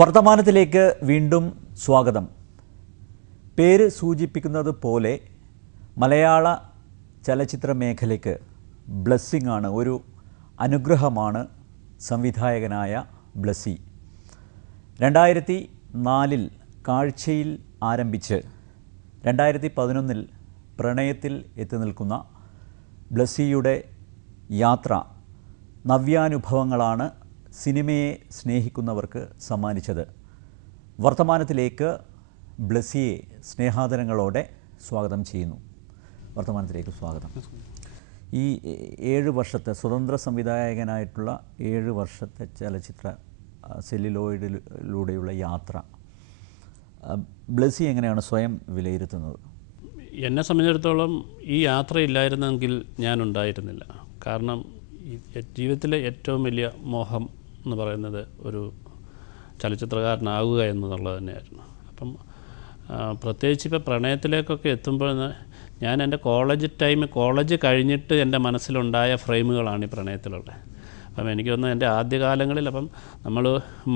വർത്തമാനത്തിലേക്ക് വീണ്ടും സ്വാഗതം. പേര് സൂചിപ്പിക്കുന്നത് പോലെ മലയാള ചലച്ചിത്ര മേഖലയ്ക്ക് ബ്ലെസ്സിംഗ് ആണ്, ഒരു അനുഗ്രഹമാണ് സംവിധായകനായ ബ്ലെസ്സി. 2004 കാഴ്ചയിൽ ആരംഭിച്ച് 2011 പ്രണയത്തിൽ എത്തി നിൽക്കുന്ന ബ്ലെസ്സിയുടെ യാത്ര നവ്യാനുഭവങ്ങളാണ് സിനിമയെ സ്നേഹിക്കുന്നവർക്ക് സമ്മാനിച്ചത്. വർത്തമാനത്തിലേക്ക് ബ്ലെസ്സിയെ സ്നേഹാദരങ്ങളോടെ സ്വാഗതം ചെയ്യുന്നു. വർത്തമാനത്തിലേക്ക് സ്വാഗതം. ഈ 7 വർഷത്തെ സ്വതന്ത്ര സംവിധായകനായിട്ടുള്ള 7 വർഷത്തെ ചലച്ചിത്ര സെല്ലുലോയിഡിലൂടെയുള്ള യാത്ര ബ്ലെസ്സി എങ്ങനെയാണ് സ്വയം വിലയിരുത്തുന്നത്? എന്നെ സംബന്ധിച്ചിടത്തോളം ഈ യാത്രയില്ലായിരുന്നെങ്കിൽ ഞാനുണ്ടായിരുന്നില്ല. കാരണം ജീവിതത്തിലെ ഏറ്റവും വലിയ മോഹം എന്ന് പറയുന്നത് ഒരു ചലച്ചിത്രകാരനാവുക എന്നുള്ളത് തന്നെയായിരുന്നു. അപ്പം പ്രത്യേകിച്ച് ഇപ്പോൾ പ്രണയത്തിലേക്കൊക്കെ എത്തുമ്പോൾ ഞാൻ എൻ്റെ കോളേജ് കഴിഞ്ഞിട്ട് എൻ്റെ മനസ്സിലുണ്ടായ ഫ്രെയിമുകളാണ് ഈ പ്രണയത്തിലുള്ളത്. അപ്പം എനിക്ക് തോന്നുന്നു എൻ്റെ ആദ്യകാലങ്ങളിൽ നമ്മൾ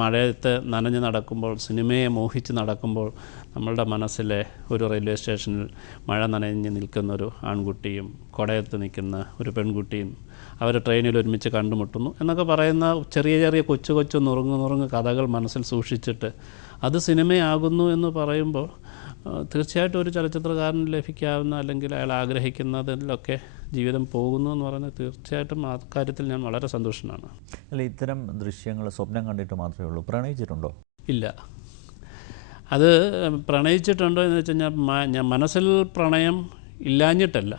മഴയത്ത് നനഞ്ഞ് നടക്കുമ്പോൾ, സിനിമയെ മോഹിച്ച് നടക്കുമ്പോൾ നമ്മളുടെ മനസ്സിലെ ഒരു റെയിൽവേ സ്റ്റേഷനിൽ മഴ നനഞ്ഞ് നിൽക്കുന്നൊരു ആൺകുട്ടിയും കുടയത്ത് നിൽക്കുന്ന ഒരു പെൺകുട്ടിയും അവർ ട്രെയിനിൽ ഒരുമിച്ച് കണ്ടുമുട്ടുന്നു എന്നൊക്കെ പറയുന്ന ചെറിയ കൊച്ചു നുറുങ്ങ് കഥകൾ മനസ്സിൽ സൂക്ഷിച്ചിട്ട് അത് സിനിമയാകുന്നു എന്ന് പറയുമ്പോൾ തീർച്ചയായിട്ടും ഒരു ചലച്ചിത്രകാരന് ലഭിക്കാവുന്ന അല്ലെങ്കിൽ അയാൾ ആഗ്രഹിക്കുന്നതിലൊക്കെ ജീവിതം പോകുന്നു എന്ന് പറയുന്നത് തീർച്ചയായിട്ടും ആ കാര്യത്തിൽ ഞാൻ വളരെ സന്തോഷനാണ്. അല്ല, ഇത്തരം ദൃശ്യങ്ങൾ സ്വപ്നം കണ്ടിട്ട് മാത്രമേ ഉള്ളൂ, പ്രണയിച്ചിട്ടുണ്ടോ? ഇല്ല. അത് പ്രണയിച്ചിട്ടുണ്ടോ എന്ന് വെച്ച് കഴിഞ്ഞാൽ ഞാൻ മനസ്സിൽ പ്രണയം ഇല്ലാഞ്ഞിട്ടല്ല,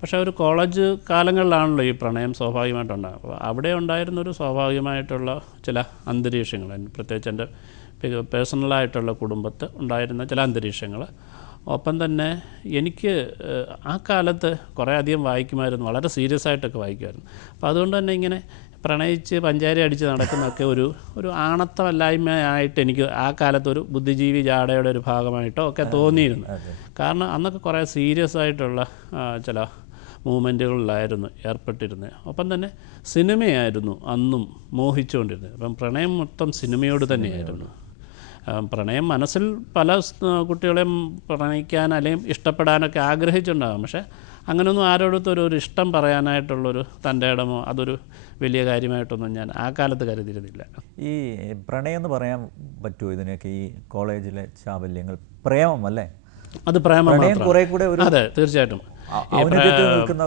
പക്ഷേ ഒരു കോളേജ് കാലങ്ങളിലാണല്ലോ ഈ പ്രണയം സ്വാഭാവികമായിട്ടുണ്ടാകും. അപ്പോൾ അവിടെ ഉണ്ടായിരുന്നൊരു സ്വാഭാവികമായിട്ടുള്ള ചില അന്തരീക്ഷങ്ങൾ, പ്രത്യേകിച്ച് എൻ്റെ പേഴ്സണലായിട്ടുള്ള കുടുംബത്ത് ഉണ്ടായിരുന്ന ചില അന്തരീക്ഷങ്ങൾ. ഒപ്പം തന്നെ എനിക്ക് ആ കാലത്ത് കുറേ അധികം വായിക്കുമായിരുന്നു, വളരെ സീരിയസ് ആയിട്ടൊക്കെ വായിക്കുമായിരുന്നു. അപ്പോൾ അതുകൊണ്ട് തന്നെ ഇങ്ങനെ പ്രണയിച്ച് പഞ്ചാരി അടിച്ച് നടക്കുന്നതൊക്കെ ഒരു ആണത്തമല്ലായ്മയായിട്ട് എനിക്ക് ആ കാലത്തൊരു ബുദ്ധിജീവി ജാടയുടെ ഒരു ഭാഗമായിട്ടോ ഒക്കെ തോന്നിയിരുന്നു. കാരണം അന്നൊക്കെ കുറേ സീരിയസ് ആയിട്ടുള്ള ചില മൂവ്മെൻറ്റുകളിലായിരുന്നു ഏർപ്പെട്ടിരുന്നത്. ഒപ്പം തന്നെ സിനിമയായിരുന്നു അന്നും മോഹിച്ചുകൊണ്ടിരുന്നത്. അപ്പം പ്രണയം മൊത്തം സിനിമയോട് തന്നെയായിരുന്നു. പ്രണയം മനസ്സിൽ പല കുട്ടികളെയും പ്രണയിക്കാൻ അല്ലെങ്കിൽ ഇഷ്ടപ്പെടാനൊക്കെ ആഗ്രഹിച്ചിട്ടുണ്ടാകും. പക്ഷേ അങ്ങനെയൊന്നും ആരോടത്തൊരു ഇഷ്ടം പറയാനായിട്ടുള്ളൊരു തൻ്റെ ഇടമോ അതൊരു വലിയ കാര്യമായിട്ടൊന്നും ഞാൻ ആ കാലത്ത് കരുതിയിരുന്നില്ല. ഈ പ്രണയം എന്ന് പറയാൻ പറ്റുമോ ഇതിനൊക്കെ? ഈ കോളേജിലെ ചാബല്യങ്ങൾ പ്രേമമല്ലേ? അത് പ്രേമം. അതെ, തീർച്ചയായിട്ടും.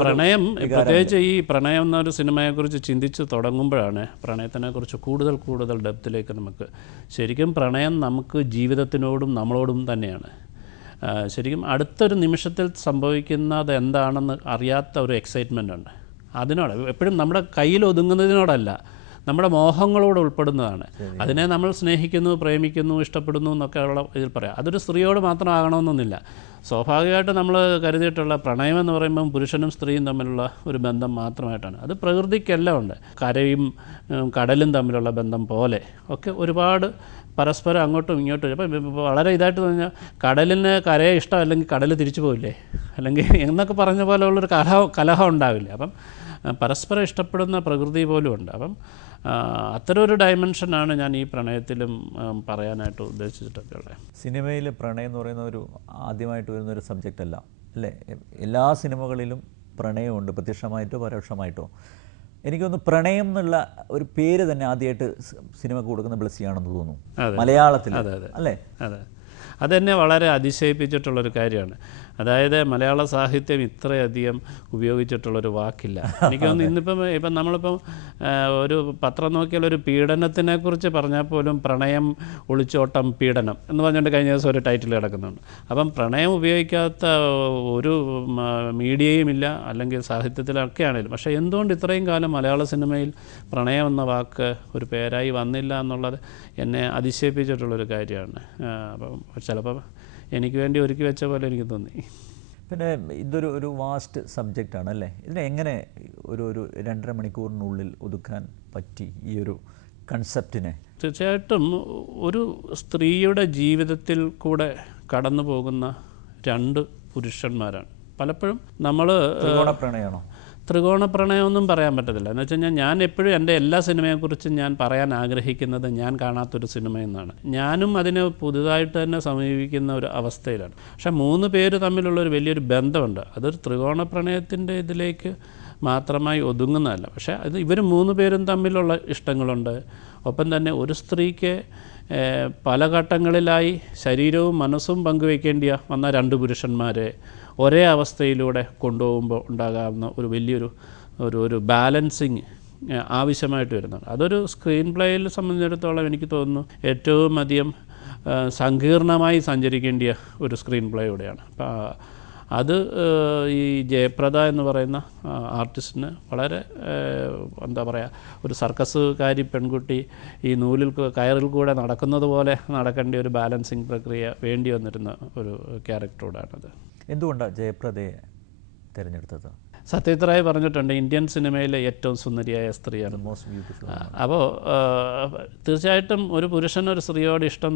പ്രണയം, പ്രത്യേകിച്ച് ഈ പ്രണയം എന്നൊരു സിനിമയെക്കുറിച്ച് ചിന്തിച്ച് തുടങ്ങുമ്പോഴാണ് പ്രണയത്തിനെക്കുറിച്ച് കൂടുതൽ ഡെപ്തിലേക്ക് നമുക്ക് ശരിക്കും പ്രണയം നമുക്ക് ജീവിതത്തിനോടും നമ്മളോടും തന്നെയാണ്. ശരിക്കും അടുത്തൊരു നിമിഷത്തിൽ സംഭവിക്കുന്നത് എന്താണെന്ന് അറിയാത്ത ഒരു എക്സൈറ്റ്മെൻ്റ് ഉണ്ട്. അതിനോട് എപ്പോഴും നമ്മുടെ കയ്യിൽ ഒതുങ്ങുന്നതിനോടല്ല, നമ്മുടെ മോഹങ്ങളോട് ഉൾപ്പെടുന്നതാണ്. അതിനെ നമ്മൾ സ്നേഹിക്കുന്നു, പ്രേമിക്കുന്നു, ഇഷ്ടപ്പെടുന്നു എന്നൊക്കെയുള്ള ഇതിൽ പറയാം. അതൊരു സ്ത്രീയോട് മാത്രം ആകണമെന്നൊന്നുമില്ല. സ്വാഭാവികമായിട്ട് നമ്മൾ കരുതിയിട്ടുള്ള പ്രണയം എന്ന് പറയുമ്പം പുരുഷനും സ്ത്രീയും തമ്മിലുള്ള ഒരു ബന്ധം മാത്രമായിട്ടാണ്. അത് പ്രകൃതിക്കെല്ലാം ഉണ്ട്. കരയും കടലും തമ്മിലുള്ള ബന്ധം പോലെ ഒക്കെ ഒരുപാട് പരസ്പരം അങ്ങോട്ടും ഇങ്ങോട്ടും. ഇപ്പം വളരെ ഇതായിട്ട് പറഞ്ഞാൽ കടലിന് കരയെ ഇഷ്ടം, അല്ലെങ്കിൽ കടൽ തിരിച്ചു പോയില്ലേ, അല്ലെങ്കിൽ എന്നൊക്കെ പറഞ്ഞ പോലെ ഉള്ളൊരു കലഹം ഉണ്ടാവില്ലേ. അപ്പം പരസ്പരം ഇഷ്ടപ്പെടുന്ന പ്രകൃതി പോലും ഉണ്ട്. അപ്പം അത്തരം ഒരു ഡയമെൻഷനാണ് ഞാൻ ഈ പ്രണയത്തിലും പറയാനായിട്ട് ഉദ്ദേശിച്ചിട്ടൊക്കെ ഉള്ളത്. സിനിമയിൽ പ്രണയം എന്ന് പറയുന്ന ഒരു ആദ്യമായിട്ട് വരുന്നൊരു സബ്ജക്റ്റ് അല്ല അല്ലേ? എല്ലാ സിനിമകളിലും പ്രണയമുണ്ട്, പ്രത്യക്ഷമായിട്ടോ പരോക്ഷമായിട്ടോ. എനിക്കൊന്ന് പ്രണയം എന്നുള്ള ഒരു പേര് തന്നെ ആദ്യമായിട്ട് സിനിമക്ക് കൊടുക്കുന്ന ബ്ലെസ്സിയാണെന്ന് തോന്നുന്നു, മലയാളത്തിൽ അല്ലേ? അതെ, അതെന്നെ വളരെ അതിശയിപ്പിച്ചിട്ടുള്ളൊരു കാര്യമാണ്. അതായത് മലയാള സാഹിത്യം ഇത്രയധികം ഉപയോഗിച്ചിട്ടുള്ളൊരു വാക്കില്ല. എനിക്ക് തോന്നുന്നു ഇപ്പം നമ്മളിപ്പം ഒരു പത്രം നോക്കിയാൽ ഒരു പീഡനത്തിനെക്കുറിച്ച് പറഞ്ഞാൽ പോലും പ്രണയം, ഒളിച്ചോട്ടം, പീഡനം എന്ന് പറഞ്ഞുകൊണ്ട് കഴിഞ്ഞ ദിവസം ഒരു ടൈറ്റിൽ കിടക്കുന്നുണ്ട്. അപ്പം പ്രണയം ഉപയോഗിക്കാത്ത ഒരു മീഡിയയും ഇല്ല, അല്ലെങ്കിൽ സാഹിത്യത്തിലൊക്കെ ആണെങ്കിലും. പക്ഷേ എന്തുകൊണ്ട് ഇത്രയും കാലം മലയാള സിനിമയിൽ പ്രണയം എന്ന വാക്ക് ഒരു പേരായി വന്നില്ല എന്നുള്ളത് എന്നെ അതിശയിപ്പിച്ചിട്ടുള്ളൊരു കാര്യമാണ്. അപ്പം ചിലപ്പോൾ എനിക്ക് വേണ്ടി ഒരുക്കി വെച്ച പോലെ എനിക്ക് തോന്നി. പിന്നെ ഇതൊരു വാസ്റ്റ് സബ്ജക്റ്റാണ് അല്ലേ? ഇതിനെ എങ്ങനെ ഒരു 2.5 മണിക്കൂറിനുള്ളിൽ ഒതുക്കാൻ പറ്റി ഈ ഒരു കൺസെപ്റ്റിനെ? തീർച്ചയായിട്ടും ഒരു സ്ത്രീയുടെ ജീവിതത്തിൽ കൂടെ കടന്നു പോകുന്ന 2 പുരുഷന്മാരാണ്. പലപ്പോഴും നമ്മൾ പ്രണയമാണോ? ത്രികോണ പ്രണയമൊന്നും പറയാൻ പറ്റത്തില്ല. എന്ന് വെച്ച് കഴിഞ്ഞാൽ ഞാൻ എപ്പോഴും എൻ്റെ എല്ലാ സിനിമയെക്കുറിച്ചും ഞാൻ പറയാൻ ആഗ്രഹിക്കുന്നത് ഞാൻ കാണാത്തൊരു സിനിമയെന്നാണ്. ഞാനും അതിനെ പുതുതായിട്ട് തന്നെ സമീപിക്കുന്ന ഒരു അവസ്ഥയിലാണ്. പക്ഷേ 3 പേര് തമ്മിലുള്ളൊരു വലിയൊരു ബന്ധമുണ്ട്. അതൊരു ത്രികോണ പ്രണയത്തിൻ്റെ ഇതിലേക്ക് മാത്രമായി ഒതുങ്ങുന്നതല്ല. പക്ഷേ അത് ഇവർ 3 പേരും തമ്മിലുള്ള ഇഷ്ടങ്ങളുണ്ട്. ഒപ്പം തന്നെ ഒരു സ്ത്രീക്ക് പല ഘട്ടങ്ങളിലായി ശരീരവും മനസ്സും പങ്കുവയ്ക്കേണ്ടി വന്ന 2 പുരുഷന്മാരെ ഒരേ അവസ്ഥയിലൂടെ കൊണ്ടുപോകുമ്പോൾ ഉണ്ടാകാവുന്ന ഒരു വലിയൊരു ഒരു ബാലൻസിങ് ആവശ്യമായിട്ട് വരുന്നുണ്ട്. അതൊരു സ്ക്രീൻ പ്ലേയിൽ സംബന്ധിച്ചിടത്തോളം എനിക്ക് തോന്നുന്നു ഏറ്റവും അധികം സങ്കീർണമായി സഞ്ചരിക്കേണ്ടിയ ഒരു സ്ക്രീൻ പ്ലേയുടെയാണ്. അത് ഈ ജയപ്രദ എന്ന് പറയുന്ന ആർട്ടിസ്റ്റിന് വളരെ എന്താ പറയുക, ഒരു സർക്കസുകാരി പെൺകുട്ടി ഈ കയറിൽ കൂടെ നടക്കുന്നത് പോലെ നടക്കേണ്ട ഒരു ബാലൻസിങ് പ്രക്രിയ വേണ്ടി വന്നിരുന്ന ഒരു ക്യാരക്ടറോടാണത്. എന്തുകൊണ്ടാണ് ജയപ്രദയെ തിരഞ്ഞെടുത്തത്? സത്യജിത് റായ് പറഞ്ഞിട്ടുണ്ട് ഇന്ത്യൻ സിനിമയിലെ ഏറ്റവും സുന്ദരിയായ സ്ത്രീയാണ്. Most beautiful. അപ്പോൾ തീർച്ചയായിട്ടും ഒരു പുരുഷൻ ഒരു സ്ത്രീയോട് ഇഷ്ടം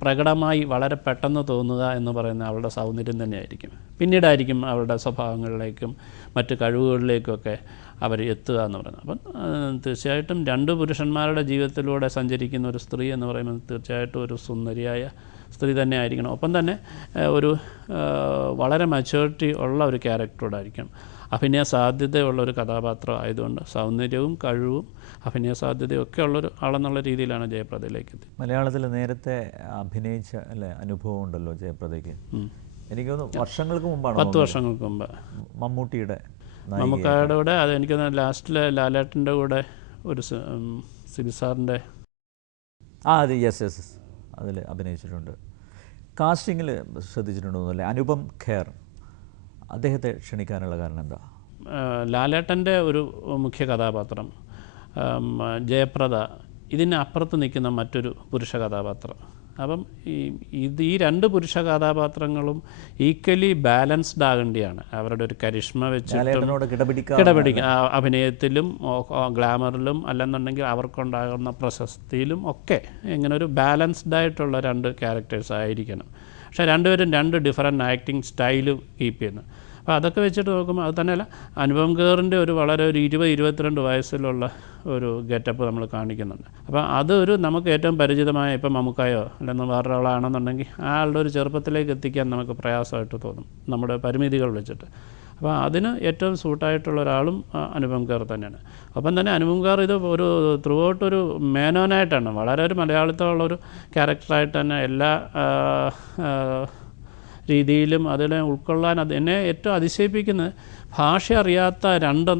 പ്രകടമായി വളരെ പെട്ടെന്ന് തോന്നുക എന്ന് പറയുന്ന അവളുടെ സൗന്ദര്യം തന്നെയായിരിക്കും. പിന്നീടായിരിക്കും അവളുടെ സ്വഭാവങ്ങളിലേക്കും മറ്റ് കഴിവുകളിലേക്കുമൊക്കെ അവർ എത്തുക എന്ന് പറയുന്നത്. അപ്പം തീർച്ചയായിട്ടും 2 പുരുഷന്മാരുടെ ജീവിതത്തിലൂടെ സഞ്ചരിക്കുന്ന ഒരു സ്ത്രീ എന്ന് പറയുന്നത് തീർച്ചയായിട്ടും ഒരു സുന്ദരിയായ സ്ത്രീ തന്നെ ആയിരിക്കണം. ഒപ്പം തന്നെ ഒരു വളരെ മച്യൂരിറ്റി ഉള്ള ഒരു ക്യാരക്ടറോടായിരിക്കണം. അഭിനയ സാധ്യതയുള്ളൊരു കഥാപാത്രം ആയതുകൊണ്ട് സൗന്ദര്യവും കഴിവും അഭിനയ സാധ്യതയും ഒക്കെ ഉള്ളൊരു ആളെന്നുള്ള രീതിയിലാണ് ജയപ്രദയിലേക്ക് എത്തി. മലയാളത്തിൽ നേരത്തെ അഭിനയിച്ച അനുഭവം ഉണ്ടല്ലോ ജയപ്രദയ്ക്ക്. എനിക്ക് തോന്നുന്നു വർഷങ്ങൾക്ക് മുമ്പാണ്, 10 വർഷങ്ങൾക്ക് മുമ്പ് മമ്മൂട്ടിയുടെ കൂടെ. അത് എനിക്ക് തോന്നുന്നു ലാസ്റ്റിൽ ലാലേട്ടൻ്റെ കൂടെ ഒരു സിബിസാറിൻ്റെ അത് യെസ് അതിൽ അഭിനയിച്ചിട്ടുണ്ട്. കാസ്റ്റിങ്ങിൽ ശ്രദ്ധിച്ചിട്ടുണ്ടോ അല്ലേ? അനുപം ഖേർ, അദ്ദേഹത്തെ ക്ഷണിക്കാനുള്ള കാരണം എന്താ? ലാലേട്ടൻ്റെ ഒരു മുഖ്യ കഥാപാത്രം, ജയപ്രദ, ഇതിന് അപ്പുറത്ത് നിൽക്കുന്ന മറ്റൊരു പുരുഷ കഥാപാത്രം. അപ്പം ഈ 2 പുരുഷ കഥാപാത്രങ്ങളും ഈക്വലി ബാലൻസ്ഡ് ആകേണ്ടിയാണ്. അവരുടെ ഒരു കരിഷ്മ വെച്ചിട്ട് കിടപിടിക്കുക, അഭിനയത്തിലും ഗ്ലാമറിലും അല്ലെന്നുണ്ടെങ്കിൽ അവർക്കുണ്ടാകുന്ന പ്രശസ്തിയിലും ഒക്കെ ഇങ്ങനെ ഒരു ബാലൻസ്ഡ് ആയിട്ടുള്ള 2 ക്യാരക്ടേഴ്സ് ആയിരിക്കണം. പക്ഷേ 2 പേരും 2 ഡിഫറൻറ്റ് ആക്ടിങ് സ്റ്റൈല് കീപ്പ് ചെയ്യുന്നു. അപ്പോൾ അതൊക്കെ വെച്ചിട്ട് നോക്കുമ്പോൾ അത് തന്നെയല്ല, അനുപം ഖേറിൻ്റെ ഒരു വളരെ ഒരു 20-22 വയസ്സിലുള്ള ഒരു ഗെറ്റപ്പ് നമ്മൾ കാണിക്കുന്നുണ്ട്. അപ്പോൾ അതൊരു നമുക്ക് ഏറ്റവും പരിചിതമായ ഇപ്പം മമ്മൂക്കായോ അല്ലെങ്കിൽ വേറൊരാളാണെന്നുണ്ടെങ്കിൽ ആ ആളുടെ ഒരു ചെറുപ്പത്തിലേക്ക് എത്തിക്കാൻ നമുക്ക് പ്രയാസമായിട്ട് തോന്നും നമ്മുടെ പരിമിതികൾ വെച്ചിട്ട്. അപ്പോൾ അതിന് ഏറ്റവും സൂട്ടായിട്ടുള്ള ഒരാളും അനുപം ഖേർ തന്നെയാണ്. ഒപ്പം തന്നെ അനുപം ഖേർ ഇത് ഒരു ത്രൂ ഔട്ട് ഒരു മേനോനായിട്ടാണ്, വളരെ ഒരു മലയാളത്തിലുള്ളൊരു ക്യാരക്ടറായിട്ട് തന്നെ എല്ലാ രീതിയിലും അതിനെ ഉൾക്കൊള്ളാൻ എന്നെ ഏറ്റവും അതിശയിപ്പിക്കുന്നത് ഭാഷ അറിയാത്ത 2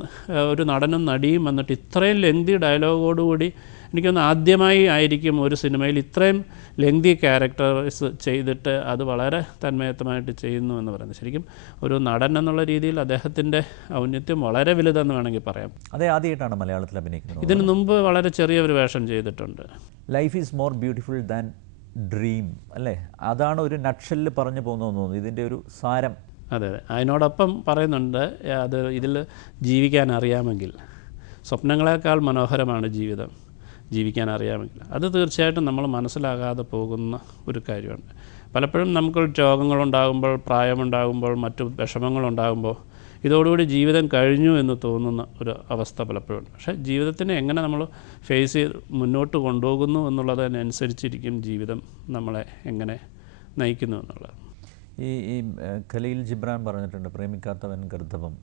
ഒരു നടനും നടിയും വന്നിട്ട് ഇത്രയും ലെങ്തി ഡയലോഗോടുകൂടി എനിക്കൊന്ന് ആദ്യമായി ആയിരിക്കും ഒരു സിനിമയിൽ ഇത്രയും ലെങ്തി ക്യാരക്ടേഴ്സ് ചെയ്തിട്ട് അത് വളരെ തന്മയത്തമായിട്ട് ചെയ്യുന്നു എന്ന് പറയുന്നത്. ശരിക്കും ഒരു നടൻ എന്നുള്ള രീതിയിൽ അദ്ദേഹത്തിൻ്റെ ഔന്നത്യം വളരെ വലുതെന്ന് വേണമെങ്കിൽ പറയാം. അതേ ആദ്യമായിട്ടാണ് മലയാളത്തിൽ അഭിനയിക്കുന്നത്. ഇതിനു മുമ്പ് വളരെ ചെറിയൊരു വേഷം ചെയ്തിട്ടുണ്ട്. Life is more beautiful than dream അല്ലേ? അതാണ് ഒരു നട്ട്ഷെല്ലിൽ പറഞ്ഞു പോകുന്നതെന്ന് തോന്നുന്നു ഇതിൻ്റെ ഒരു സാരം. അതെ, അതിനോടൊപ്പം പറയുന്നുണ്ട് അത് ഇതിൽ ജീവിക്കാൻ അറിയാമെങ്കിൽ, സ്വപ്നങ്ങളെക്കാൾ മനോഹരമാണ് ജീവിതം, ജീവിക്കാൻ അറിയാമെങ്കിൽ. അത് തീർച്ചയായിട്ടും നമ്മൾ മനസ്സിലാകാതെ പോകുന്ന ഒരു കാര്യമാണ്. പലപ്പോഴും നമുക്ക് രോഗങ്ങളുണ്ടാകുമ്പോൾ, പ്രായമുണ്ടാകുമ്പോൾ, മറ്റു വിഷമങ്ങളുണ്ടാകുമ്പോൾ ഇതോടുകൂടി ജീവിതം കഴിഞ്ഞു എന്ന് തോന്നുന്ന ഒരു അവസ്ഥ പലപ്പോഴും. പക്ഷേ ജീവിതത്തിനെ എങ്ങനെ നമ്മൾ ഫേസ് ചെയ്ത് മുന്നോട്ട് കൊണ്ടുപോകുന്നു എന്നുള്ളതിനനുസരിച്ചിരിക്കും ജീവിതം നമ്മളെ എങ്ങനെ നയിക്കുന്നു എന്നുള്ളത്. ഈ ഖലീൽ ജിബ്രാൻ പറഞ്ഞിട്ടുണ്ട്, പ്രേമിക്കാത്തവൻ ഗർദ്ധവം,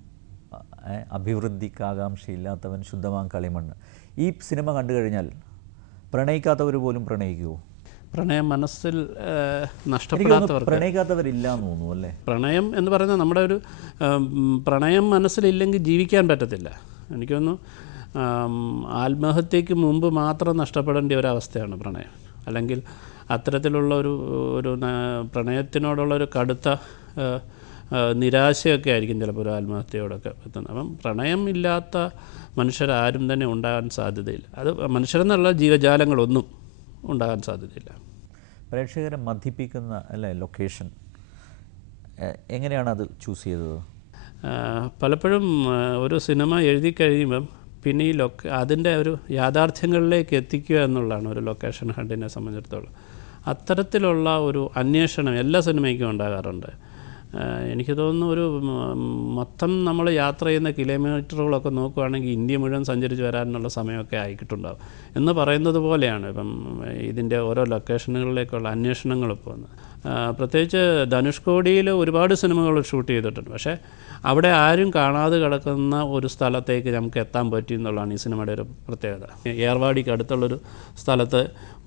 പ്രണയം മനസ്സിൽ എനിക്ക് നഷ്ടപ്പെടാത്തവർക്ക് പ്രണയിക്കാത്തവരില്ല എന്ന് തോന്നുന്നു അല്ലേ? പ്രണയം എന്ന് പറയുന്നത് നമ്മുടെ ഒരു പ്രണയം മനസ്സിലില്ലെങ്കിൽ ജീവിക്കാൻ പറ്റത്തില്ല. എനിക്ക് തോന്നുന്നു ആത്മഹത്യക്ക് മുമ്പ് മാത്രം നഷ്ടപ്പെടേണ്ട ഒരവസ്ഥയാണ് പ്രണയം. അല്ലെങ്കിൽ അത്തരത്തിലുള്ള ഒരു പ്രണയത്തിനോടുള്ളൊരു കടുത്ത നിരാശയൊക്കെ ആയിരിക്കും ചിലപ്പോൾ ഒരു ആത്മഹത്യയോടൊക്കെ എത്തുന്നത്. അപ്പം പ്രണയം ഇല്ലാത്ത മനുഷ്യരാരും തന്നെ ഉണ്ടാകാൻ സാധ്യതയില്ല. അത് മനുഷ്യരെന്നുള്ള ജീവജാലങ്ങളൊന്നും ഉണ്ടാകാൻ സാധ്യതയില്ല. പ്രേക്ഷകരെ മദ്ദിപ്പിക്കുന്ന അല്ലേ ലൊക്കേഷൻ, എങ്ങനെയാണ് അത് ചൂസ് ചെയ്തത്? പലപ്പോഴും ഒരു സിനിമ എഴുതി കഴിയുമ്പം പിന്നെ ഈ അതിൻ്റെ ഒരു യാഥാർത്ഥ്യങ്ങളിലേക്ക് എത്തിക്കുക എന്നുള്ളതാണ് ഒരു ലൊക്കേഷൻ ഹണ്ടിനെ സംബന്ധിച്ചിടത്തോളം. അത്തരത്തിലുള്ള ഒരു അന്വേഷണം എല്ലാ സിനിമയ്ക്കും ഉണ്ടാകാറുണ്ട്. എനിക്ക് തോന്നുന്നു ഒരു മൊത്തം നമ്മൾ യാത്ര ചെയ്യുന്ന കിലോമീറ്ററുകളൊക്കെ നോക്കുകയാണെങ്കിൽ ഇന്ത്യ മുഴുവൻ സഞ്ചരിച്ച് വരാനുള്ള സമയമൊക്കെ ആയിക്കിട്ടുണ്ടാവും എന്ന് പറയുന്നത് പോലെയാണ് ഇപ്പം ഇതിൻ്റെ ഓരോ ലൊക്കേഷനുകളിലേക്കുള്ള അന്വേഷണങ്ങൾ പോകുന്നത്. പ്രത്യേകിച്ച് ധനുഷ്കോടിയിൽ ഒരുപാട് സിനിമകൾ ഷൂട്ട് ചെയ്തിട്ടുണ്ട്. പക്ഷേ അവിടെ ആരും കാണാതെ കിടക്കുന്ന ഒരു സ്ഥലത്തേക്ക് നമുക്ക് എത്താൻ പറ്റി എന്നുള്ളതാണ് ഈ സിനിമയുടെ ഒരു പ്രത്യേകത. ഏർവാടിക്ക് അടുത്തുള്ളൊരു സ്ഥലത്ത്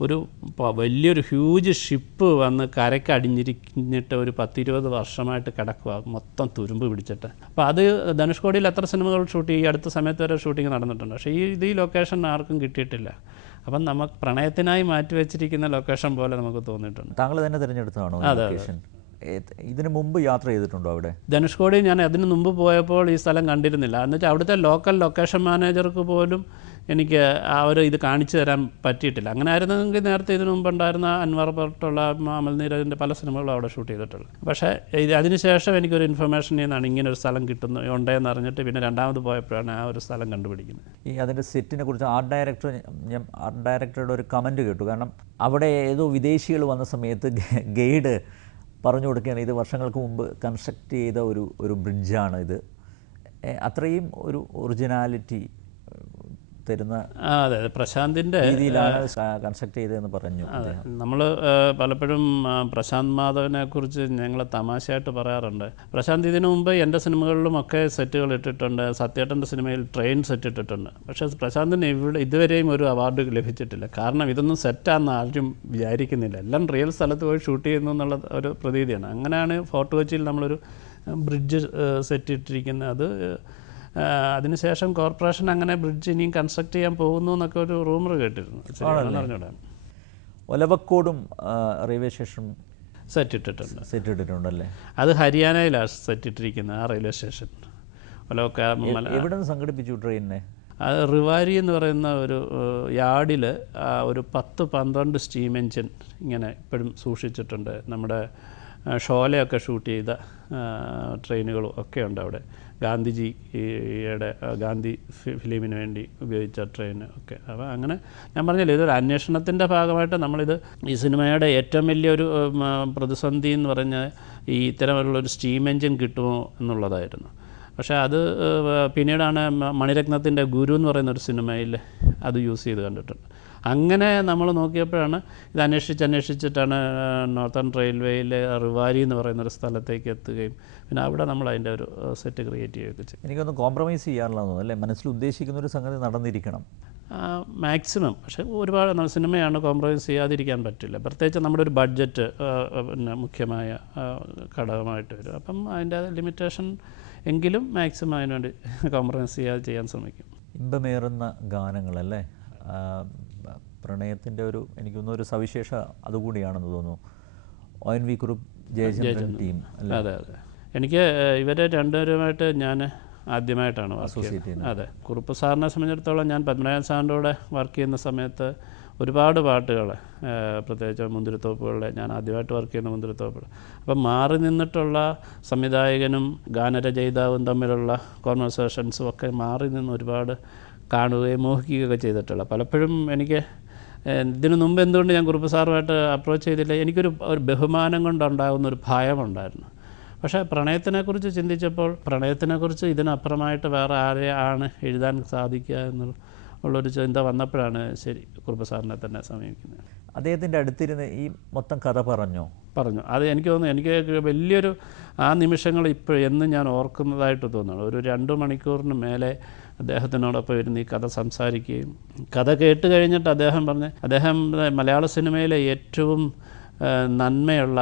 ഒരു വലിയൊരു ഹ്യൂജ് ഷിപ്പ് വന്ന് കരയ്ക്ക് അടിഞ്ഞിരിഞ്ഞിട്ട് ഒരു 10-20 വർഷമായിട്ട് കിടക്കുക, മൊത്തം തുരുമ്പ് പിടിച്ചിട്ട്. അപ്പോൾ അത് ധനുഷ്കോടിയിൽ എത്ര സിനിമകൾ ഷൂട്ട് ചെയ്യും, ഈ അടുത്ത സമയത്ത് വരെ ഷൂട്ടിങ് നടന്നിട്ടുണ്ട്. പക്ഷേ ഈ ലൊക്കേഷൻ ആർക്കും കിട്ടിയിട്ടില്ല. അപ്പം നമുക്ക് പ്രണയത്തിനായി മാറ്റിവെച്ചിരിക്കുന്ന ലൊക്കേഷൻ പോലെ നമുക്ക് തോന്നിയിട്ടുണ്ട്. താങ്കൾ തന്നെ തിരഞ്ഞെടുത്തതാണോ ലൊക്കേഷൻ? ഇതിനു മുമ്പ് യാത്ര ചെയ്തിട്ടുണ്ടോ അവിടെ? ധനുഷ്കോടി ഞാൻ അതിന് മുമ്പ് പോയപ്പോൾ ഈ സ്ഥലം കണ്ടിരുന്നില്ല. എന്നുവെച്ചാൽ അവിടുത്തെ ലോക്കൽ ലൊക്കേഷൻ മാനേജർക്ക് പോലും എനിക്ക് ഇത് കാണിച്ചു തരാൻ പറ്റിയിട്ടില്ല. അങ്ങനെ ആയിരുന്നെങ്കിൽ നേരത്തെ ഇതിനു മുമ്പുണ്ടായിരുന്ന അൻവർ ഭട്ടുള്ള അമൽ നീരജിൻ്റെ പല സിനിമകളും അവിടെ ഷൂട്ട് ചെയ്തിട്ടുള്ളൂ. പക്ഷേ അതിനുശേഷം എനിക്കൊരു ഇൻഫർമേഷൻ ചെയ്യുന്നതാണ് ഇങ്ങനൊരു സ്ഥലം ഉണ്ടെന്ന് അറിഞ്ഞിട്ട് പിന്നെ രണ്ടാമത് പോയപ്പോഴാണ് ആ ഒരു സ്ഥലം കണ്ടുപിടിക്കുന്നത്. ഈ അതിൻ്റെ സെറ്റിനെ കുറിച്ച് ആർട്ട് ഡയറക്ടറുടെ ഒരു കമൻറ്റ് കേട്ടു. കാരണം അവിടെ ഏതോ വിദേശികൾ വന്ന സമയത്ത് ഗൈഡ് പറഞ്ഞു കൊടുക്കുകയാണ് ഇത് വർഷങ്ങൾക്ക് മുമ്പ് കൺസ്ട്രക്ട് ചെയ്ത ഒരു ബ്രിഡ്ജാണ് ഇത്, അത്രയും ഒരു ഒറിജിനാലിറ്റി തരുന്ന അതെ പ്രശാന്തിൻ്റെ രീതിയിലാണ് കൺസ്ട്രക്ട് ചെയ്തതെന്ന് പറഞ്ഞു. നമ്മൾ പലപ്പോഴും പ്രശാന്ത് മാധവനെ കുറിച്ച് ഞങ്ങൾ തമാശയായിട്ട് പറയാറുണ്ട്. പ്രശാന്ത് ഇതിനു മുമ്പ് എൻ്റെ സിനിമകളിലുമൊക്കെ സെറ്റുകൾ ഇട്ടിട്ടുണ്ട്. സത്യേട്ടൻ്റെ സിനിമയിൽ ട്രെയിൻ സെറ്റ് ഇട്ടിട്ടുണ്ട്. പക്ഷേ പ്രശാന്തിന് ഇതുവരെയും ഒരു അവാർഡ് ലഭിച്ചിട്ടില്ല. കാരണം ഇതൊന്നും സെറ്റാണെന്ന് ആരും വിചാരിക്കുന്നില്ല. എല്ലാം റിയൽ സ്ഥലത്ത് പോയി ഷൂട്ട് ചെയ്യുന്നു എന്നുള്ള ഒരു പ്രതീതിയാണ്. അങ്ങനെയാണ് ഫോർട്ട് കൊച്ചിയിൽ നമ്മളൊരു ബ്രിഡ്ജ് സെറ്റ് ഇട്ടിരിക്കുന്നത്. അത് അതിനുശേഷം കോർപ്പറേഷൻ അങ്ങനെ ബ്രിഡ്ജ് ഇനിയും കൺസ്ട്രക്ട് ചെയ്യാൻ പോകുന്നു എന്നൊക്കെ ഒരു റൂമർ കേട്ടിരുന്നു. അറിഞ്ഞൂടാ. ഒലവക്കോടും റെയിൽവേ സ്റ്റേഷൻ സെറ്റ് ഇട്ടിട്ടുണ്ടല്ലേ? അത് ഹരിയാനയിലാണ് സെറ്റ് ഇട്ടിരിക്കുന്നത് ആ റെയിൽവേ സ്റ്റേഷൻ. ഒലവക്ക എവിടെ നിന്ന് സംഘടിപ്പിച്ചു ട്രെയിനിനെ? അത് റിവാരി എന്ന് പറയുന്ന ഒരു യാർഡിൽ ഒരു 10-12 സ്റ്റീം എൻജിൻ ഇങ്ങനെ ഇപ്പോഴും സൂക്ഷിച്ചിട്ടുണ്ട്. നമ്മുടെ ഷോലയൊക്കെ ഷൂട്ട് ചെയ്ത ട്രെയിനുകളും ഒക്കെ ഉണ്ട് അവിടെ. ഗാന്ധിജിയുടെ ഗാന്ധി ഫിലിമിന് വേണ്ടി ഉപയോഗിച്ച ട്രെയിൻ ഒക്കെ. അപ്പോൾ അങ്ങനെ ഞാൻ പറഞ്ഞില്ലേ, ഇതൊരു അന്വേഷണത്തിൻ്റെ ഭാഗമായിട്ട് നമ്മളിത് ഈ സിനിമയുടെ ഏറ്റവും വലിയൊരു പ്രതിസന്ധി എന്ന് പറഞ്ഞാൽ ഈ ഇത്തരമുള്ളൊരു സ്റ്റീം എൻജിൻ കിട്ടുമോ എന്നുള്ളതായിരുന്നു. പക്ഷേ അത് പിന്നീടാണ് മണിരത്നത്തിൻ്റെ ഗുരു എന്ന് പറയുന്നൊരു സിനിമയിൽ അത് യൂസ് ചെയ്ത് കണ്ടിട്ടുണ്ട്. അങ്ങനെ നമ്മൾ നോക്കിയപ്പോഴാണ് ഇത് അന്വേഷിച്ചിട്ടാണ് നോർത്തേൺ റെയിൽവേയിലെ റിവാരി എന്ന് പറയുന്നൊരു സ്ഥലത്തേക്ക് എത്തുകയും പിന്നെ അവിടെ നമ്മൾ അതിൻ്റെ ഒരു സെറ്റ് ക്രിയേറ്റ് ചെയ്യുകയൊക്കെ ചെയ്യും. എനിക്കൊന്ന് കോംപ്രമൈസ് ചെയ്യാറുള്ളതെന്ന് അല്ലേ? മനസ്സിൽ ഉദ്ദേശിക്കുന്നൊരു സംഗതി നടന്നിരിക്കണം മാക്സിമം. പക്ഷേ ഒരുപാട് സിനിമയാണ്, കോംപ്രമൈസ് ചെയ്യാതിരിക്കാൻ പറ്റില്ല. പ്രത്യേകിച്ച് നമ്മുടെ ഒരു ബഡ്ജറ്റ് പിന്നെ മുഖ്യമായ ഘടകമായിട്ട് വരും. അപ്പം അതിൻ്റെ ലിമിറ്റേഷൻ എങ്കിലും മാക്സിമം അതിനുവേണ്ടി കോംപ്രമൈസ് ചെയ്യാൻ ശ്രമിക്കും. ഇമ്പമേറുന്ന ഗാനങ്ങളല്ലേ? പ്രണയത്തിൻ്റെ എനിക്കൊന്നൊരു സവിശേഷ അതുകൂടിയാണെന്ന് തോന്നുന്നു. ONV കുറുപ്പ് ജയചന്ദ്രൻ ടീം അല്ലേ? അതെ. എനിക്ക് ഇവരെ രണ്ടുപേരുമായിട്ട് ഞാൻ ആദ്യമായിട്ടാണ് അസോസിയേറ്റ് ചെയ്യുന്നത്. അതെ, കുറുപ്പ് സാറിനെ സംബന്ധിച്ചിടത്തോളം ഞാൻ പത്മനാഭൻ സാറിൻ്റെ കൂടെ വർക്ക് ചെയ്യുന്ന സമയത്ത് ഒരുപാട് പാട്ടുകൾ, പ്രത്യേകിച്ച് മുന്തിരിത്തോപ്പുകളിലെ ഞാൻ ആദ്യമായിട്ട് വർക്ക് ചെയ്യുന്ന മുന്തിരിത്തോപ്പുകൾ. അപ്പം മാറി നിന്നിട്ടുള്ള സംവിധായകനും ഗാനരചയിതാവും തമ്മിലുള്ള കോൺവെർസേഷൻസും ഒക്കെ മാറി നിന്ന് ഒരുപാട് കാണുകയും മോഹിക്കുകയൊക്കെ ചെയ്തിട്ടുള്ള. പലപ്പോഴും എനിക്ക് ഇതിനു മുമ്പ് എന്തുകൊണ്ട് ഞാൻ കുറുപ്പ് സാറുമായിട്ട് അപ്രോച്ച് ചെയ്തില്ല, എനിക്കൊരു ബഹുമാനം കൊണ്ടുണ്ടാകുന്നൊരു ഭയമുണ്ടായിരുന്നു. പക്ഷേ പ്രണയത്തിനെക്കുറിച്ച് ചിന്തിച്ചപ്പോൾ പ്രണയത്തിനെക്കുറിച്ച് ഇതിനപ്പുറമായിട്ട് വേറെ ആരെയാണ് എഴുതാൻ സാധിക്കുക എന്നുള്ളൊരു ചിന്ത വന്നപ്പോഴാണ് ശരി കുറുപ്പ് സാറിനെ തന്നെ സമീപിക്കുന്നത്. അദ്ദേഹത്തിൻ്റെ അടുത്തിരുന്ന് ഈ മൊത്തം കഥ പറഞ്ഞു. അത് എനിക്ക് തോന്നുന്നു, എനിക്ക് വലിയൊരു ആ നിമിഷങ്ങൾ ഇപ്പോൾ എന്നും ഞാൻ ഓർക്കുന്നതായിട്ട് തോന്നുന്നു. ഒരു 2 മണിക്കൂറിന് മേലെ അദ്ദേഹത്തിനോടൊപ്പം ഇരുന്ന് ഈ കഥ സംസാരിക്കുകയും കഥ കേട്ട് കഴിഞ്ഞിട്ട് അദ്ദേഹം മലയാള സിനിമയിലെ ഏറ്റവും നന്മയുള്ള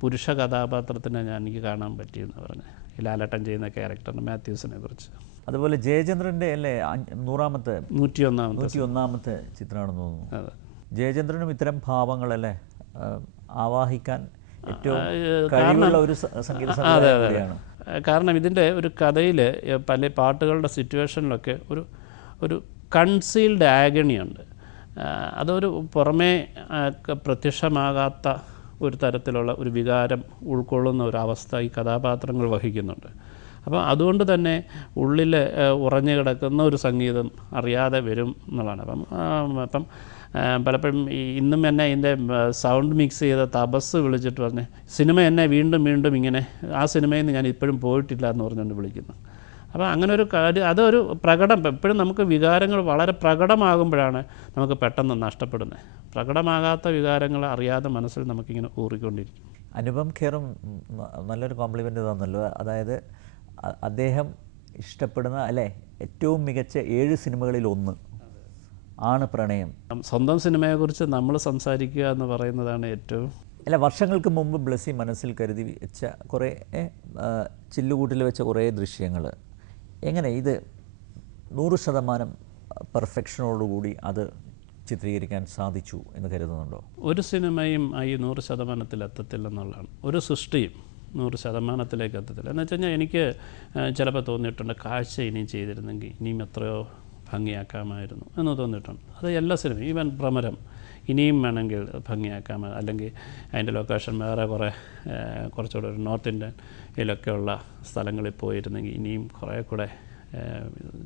പുരുഷ കഥാപാത്രത്തിനെ എനിക്ക് കാണാൻ പറ്റിയെന്ന് പറഞ്ഞു, ലാലേട്ടൻ ചെയ്യുന്ന ക്യാരക്ടറിന് മാത്യൂസിനെ കുറിച്ച്. അതുപോലെ ജയചന്ദ്രൻ്റെ അല്ലേ 101ാമത്തെ ചിത്രമാണെന്ന് തോന്നുന്നു. അതെ, ജയചന്ദ്രനും ഇത്തരം ഭാവങ്ങളല്ലേ ആവാഹിക്കാൻ ഏറ്റവും കഴിവുള്ള ഒരു സംഗീത സംവിധായകനാണ്. കാരണം ഇതിൻ്റെ ഒരു കഥയിൽ പല പാട്ടുകളുടെ സിറ്റുവേഷനിലൊക്കെ ഒരു കൺസീൽഡ് ആഗണിയുണ്ട്. അതൊരു പുറമേ പ്രത്യക്ഷമാകാത്ത ഒരു തരത്തിലുള്ള ഒരു വികാരം ഉൾക്കൊള്ളുന്ന ഒരു അവസ്ഥ ഈ കഥാപാത്രങ്ങൾ വഹിക്കുന്നുണ്ട്. അപ്പോൾ അതുകൊണ്ട് തന്നെ ഉള്ളിൽ ഉറഞ്ഞു കിടക്കുന്ന ഒരു സംഗീതം അറിയാതെ വരും എന്നുള്ളതാണ്. അപ്പം പലപ്പോഴും ഇന്നും എന്നെ ഇതിൻ്റെ സൗണ്ട് മിക്സ് ചെയ്ത തപസ് വിളിച്ചിട്ട് പറഞ്ഞ് സിനിമ എന്നെ വീണ്ടും വീണ്ടും ഇങ്ങനെ ആ സിനിമയിൽ നിന്ന് ഞാൻ ഇപ്പോഴും പോയിട്ടില്ല എന്ന് പറഞ്ഞുകൊണ്ട് വിളിക്കുന്നു. അപ്പോൾ അങ്ങനെ ഒരു കാര്യം, അതൊരു എപ്പോഴും നമുക്ക് വികാരങ്ങൾ വളരെ പ്രകടമാകുമ്പോഴാണ് നമുക്ക് പെട്ടെന്ന് നഷ്ടപ്പെടുന്നത്. പ്രകടമാകാത്ത വികാരങ്ങൾ അറിയാതെ മനസ്സിൽ നമുക്കിങ്ങനെ ഊറിക്കൊണ്ടിരിക്കും. അനുപം ഖേറും നല്ലൊരു കോംപ്ലിമെൻ്റ് തന്നല്ലോ. അതായത് അദ്ദേഹം ഇഷ്ടപ്പെടുന്ന ഏറ്റവും മികച്ച 7 സിനിമകളിൽ ഒന്ന് ആണ് പ്രണയം. സ്വന്തം സിനിമയെക്കുറിച്ച് നമ്മൾ സംസാരിക്കുക എന്ന് പറയുന്നതാണ് ഏറ്റവും വർഷങ്ങൾക്ക് മുമ്പ് ബ്ലസ്സി മനസ്സിൽ കരുതി വെച്ച കുറേ ചില്ലുകൂട്ടിൽ വെച്ച കുറേ ദൃശ്യങ്ങൾ എങ്ങനെ ഇത് 100% പെർഫെക്ഷനോടുകൂടി അത് ചിത്രീകരിക്കാൻ സാധിച്ചു എന്ന് കരുതുന്നുണ്ടോ? ഒരു സിനിമയും ഈ 100% എത്തത്തില്ലെന്നുള്ളതാണ്. ഒരു സൃഷ്ടിയും 100% എത്തത്തില്ല. എന്ന് വെച്ച് കഴിഞ്ഞാൽ എനിക്ക് ചിലപ്പോൾ തോന്നിയിട്ടുണ്ട് കാഴ്ച ഇനിയും ചെയ്തിരുന്നെങ്കിൽ ഇനിയും എത്രയോ ഭംഗിയാക്കാമായിരുന്നു എന്ന് തോന്നിയിട്ടുണ്ട്. അത് എല്ലാ സിനിമയും, ഈവൻ ഭ്രമരം ഇനിയും വേണമെങ്കിൽ ഭംഗിയാക്കാം, അല്ലെങ്കിൽ അതിൻ്റെ ലൊക്കേഷൻ വേറെ കുറച്ചുകൂടെ ഒരു നോർത്ത് ഇന്ത്യയിലൊക്കെയുള്ള സ്ഥലങ്ങളിൽ പോയിരുന്നെങ്കിൽ ഇനിയും കുറേ കൂടെ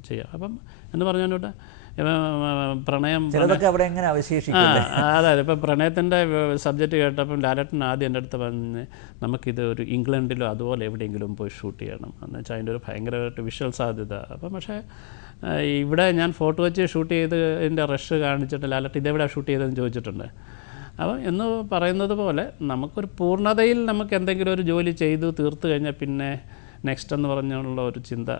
ചെയ്യാം. അപ്പം എന്ന് പറഞ്ഞുകൊണ്ട് പ്രണയം അതായത് ഇപ്പം പ്രണയത്തിൻ്റെ സബ്ജക്റ്റ് കേട്ടപ്പം ലാലേട്ടൻ ആദ്യം എൻ്റെ അടുത്ത് പറഞ്ഞ് നമുക്കിത് ഒരു ഇംഗ്ലണ്ടിലോ അതുപോലെ എവിടെയെങ്കിലും പോയി ഷൂട്ട് ചെയ്യണം എന്ന് വെച്ചാൽ അതിൻ്റെ ഒരു ഭയങ്കരമായിട്ട് വിഷ്വൽ സാധ്യത. അപ്പം പക്ഷേ ഇവിടെ ഞാൻ ഫോട്ടോ വെച്ച് ഷൂട്ട് ചെയ്ത് ഇതിൻ്റെ റഷ് കാണിച്ചിട്ട് ലാലേട്ടൻ ഇതെവിടെ ഷൂട്ട് ചെയ്തതെന്ന് ചോദിച്ചിട്ടുണ്ട്. അപ്പം എന്ന് പറയുന്നത് പോലെ നമുക്കൊരു പൂർണ്ണതയിൽ നമുക്ക് എന്തെങ്കിലും ഒരു ജോലി ചെയ്തു തീർത്തു കഴിഞ്ഞാൽ പിന്നെ നെക്സ്റ്റ് എന്ന് പറഞ്ഞുള്ള ഒരു ചിന്ത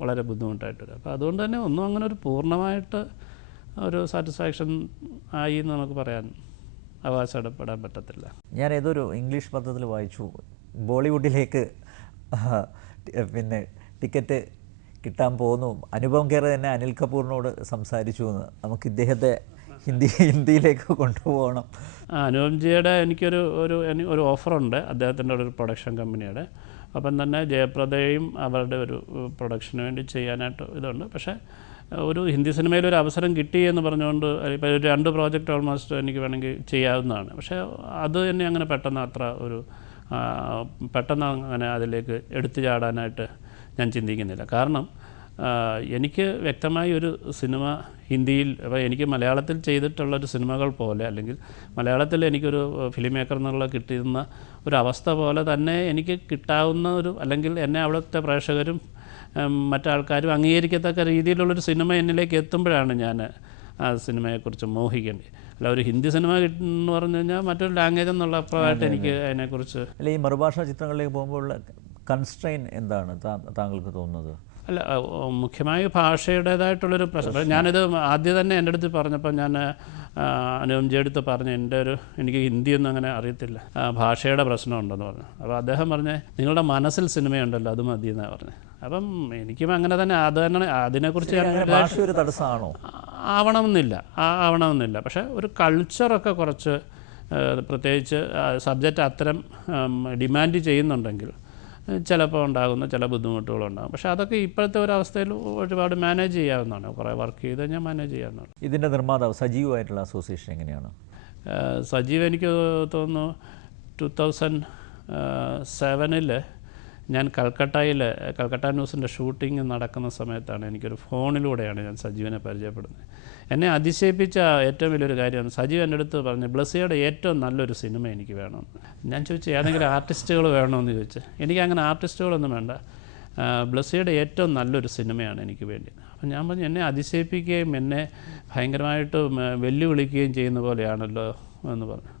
വളരെ ബുദ്ധിമുട്ടായിട്ട് വരും. അപ്പോൾ അതുകൊണ്ട് തന്നെ ഒന്നും അങ്ങനെ ഒരു പൂർണ്ണമായിട്ട് ഒരു സാറ്റിസ്ഫാക്ഷൻ ആയി എന്ന് നമുക്ക് പറയാൻ അവകാശപ്പെടാൻ പറ്റത്തില്ല. ഞാൻ ഏതൊരു ഇംഗ്ലീഷ് പത്രത്തിൽ വായിച്ചു, ബോളിവുഡിലേക്ക് പിന്നെ ടിക്കറ്റ് കിട്ടാൻ പോകുന്നു, അനുപം ഖേർ തന്നെ അനിൽ കപൂറിനോട് സംസാരിച്ചു എന്ന്, നമുക്ക് ഇദ്ദേഹത്തെ ഹിന്ദിയിലേക്ക് കൊണ്ടുപോകണം. അനുപംജിയുടെ എനിക്കൊരു ഓഫറുണ്ട് അദ്ദേഹത്തിൻ്റെ ഒരു പ്രൊഡക്ഷൻ കമ്പനിയുടെ. അപ്പം തന്നെ ജയപ്രദയും അവരുടെ ഒരു പ്രൊഡക്ഷന് വേണ്ടി ചെയ്യാനായിട്ട് ഇതുണ്ട്. പക്ഷേ ഒരു ഹിന്ദി സിനിമയിൽ ഒരു അവസരം കിട്ടി എന്ന് പറഞ്ഞുകൊണ്ട് ഇപ്പോൾ ഒരു 2 പ്രോജക്റ്റ് ഓൾമോസ്റ്റ് എനിക്ക് വേണമെങ്കിൽ ചെയ്യാവുന്നതാണ്. പക്ഷേ അത് തന്നെ അങ്ങനെ പെട്ടെന്ന് അങ്ങനെ അതിലേക്ക് എടുത്തു ചാടാനായിട്ട് ഞാൻ ചിന്തിക്കുന്നില്ല. കാരണം എനിക്ക് വ്യക്തമായി ഒരു സിനിമ ഹിന്ദിയിൽ, അപ്പോൾ എനിക്ക് മലയാളത്തിൽ ചെയ്തിട്ടുള്ളൊരു സിനിമകൾ പോലെ, അല്ലെങ്കിൽ മലയാളത്തിൽ എനിക്കൊരു ഫിലിം മേക്കർ എന്നുള്ള കിട്ടുന്ന ഒരു അവസ്ഥ പോലെ തന്നെ എനിക്ക് കിട്ടാവുന്ന അല്ലെങ്കിൽ എന്നെ അവിടുത്തെ പ്രേക്ഷകരും മറ്റാൾക്കാരും അംഗീകരിക്കത്തക്ക രീതിയിലുള്ളൊരു സിനിമ എന്നിലേക്ക് എത്തുമ്പോഴാണ് ഞാൻ ആ സിനിമയെക്കുറിച്ച് മോഹിക്കേണ്ടത്. അല്ല ഒരു ഹിന്ദി സിനിമ എന്ന് പറഞ്ഞു കഴിഞ്ഞാൽ മറ്റൊരു ലാംഗ്വേജ് എന്നുള്ള അഭിപ്രായമായിട്ട് എനിക്ക് അതിനെക്കുറിച്ച്. അല്ല ഈ മറുഭാഷാ ചിത്രങ്ങളിലേക്ക് പോകുമ്പോൾ കൺസ്ട്രെയിൻ എന്താണ് താങ്കൾക്ക് തോന്നുന്നത്? അല്ല മുഖ്യമായി ഭാഷയുടേതായിട്ടുള്ളൊരു പ്രശ്നം. ഞാനിത് ആദ്യം തന്നെ എൻ്റെ അടുത്ത് പറഞ്ഞപ്പോൾ ഞാൻ അനുപംജിയുടെ അടുത്ത് പറഞ്ഞു എനിക്ക് ഹിന്ദിയൊന്നും അങ്ങനെ അറിയത്തില്ല, ഭാഷയുടെ പ്രശ്നമുണ്ടെന്ന് പറഞ്ഞു. അപ്പോൾ അദ്ദേഹം പറഞ്ഞ് നിങ്ങളുടെ മനസ്സിൽ സിനിമയുണ്ടല്ലോ അത് മതി എന്നാണ് പറഞ്ഞത്. അപ്പം എനിക്കും അങ്ങനെ തന്നെ അതിനെക്കുറിച്ച് ഒരു തടസ്സമാണോ? ആവണമെന്നില്ല. പക്ഷേ ഒരു കൾച്ചറൊക്കെ കുറച്ച് പ്രത്യേകിച്ച് സബ്ജക്റ്റ് അത്തരം ഡിമാൻഡ് ചെയ്യുന്നുണ്ടെങ്കിൽ ചിലപ്പോൾ ഉണ്ടാകുന്ന ചില ബുദ്ധിമുട്ടുകളുണ്ടാകും. പക്ഷേ അതൊക്കെ ഇപ്പോഴത്തെ ഒരവസ്ഥയിൽ ഒരുപാട് മാനേജ് ചെയ്യാവുന്നതാണ്. കുറേ വർക്ക് ചെയ്ത് ഞാൻ മാനേജ് ചെയ്യാവുന്നതാണ്. ഇതിൻ്റെ നിർമ്മാതാവ് സജീവായിട്ടുള്ള അസോസിയേഷൻ എങ്ങനെയാണ്? സജീവ് എനിക്ക് തോന്നുന്നു 2007 ഞാൻ കൽക്കട്ട ന്യൂസിൻ്റെ ഷൂട്ടിംഗ് നടക്കുന്ന സമയത്താണ് എനിക്കൊരു ഫോണിലൂടെയാണ് ഞാൻ സജീവിനെ പരിചയപ്പെടുന്നത്. എന്നെ അതിശയിപ്പിച്ച ഏറ്റവും വലിയൊരു കാര്യമാണ് സജീവ് എൻ്റെ അടുത്ത് പറഞ്ഞു ബ്ലസ്സിയുടെ ഏറ്റവും നല്ലൊരു സിനിമ എനിക്ക് വേണമെന്ന്. ഞാൻ ചോദിച്ചു ഏതെങ്കിലും ആർട്ടിസ്റ്റുകൾ വേണമെന്ന് ചോദിച്ചു. എനിക്കങ്ങനെ ആർട്ടിസ്റ്റുകളൊന്നും വേണ്ട, ബ്ലസ്സിയുടെ ഏറ്റവും നല്ലൊരു സിനിമയാണ് എനിക്ക് വേണ്ടി. അപ്പം ഞാൻ പറഞ്ഞു എന്നെ അതിശയിപ്പിക്കുകയും എന്നെ ഭയങ്കരമായിട്ട് വെല്ലുവിളിക്കുകയും ചെയ്യുന്ന പോലെയാണല്ലോ എന്ന് പറഞ്ഞു.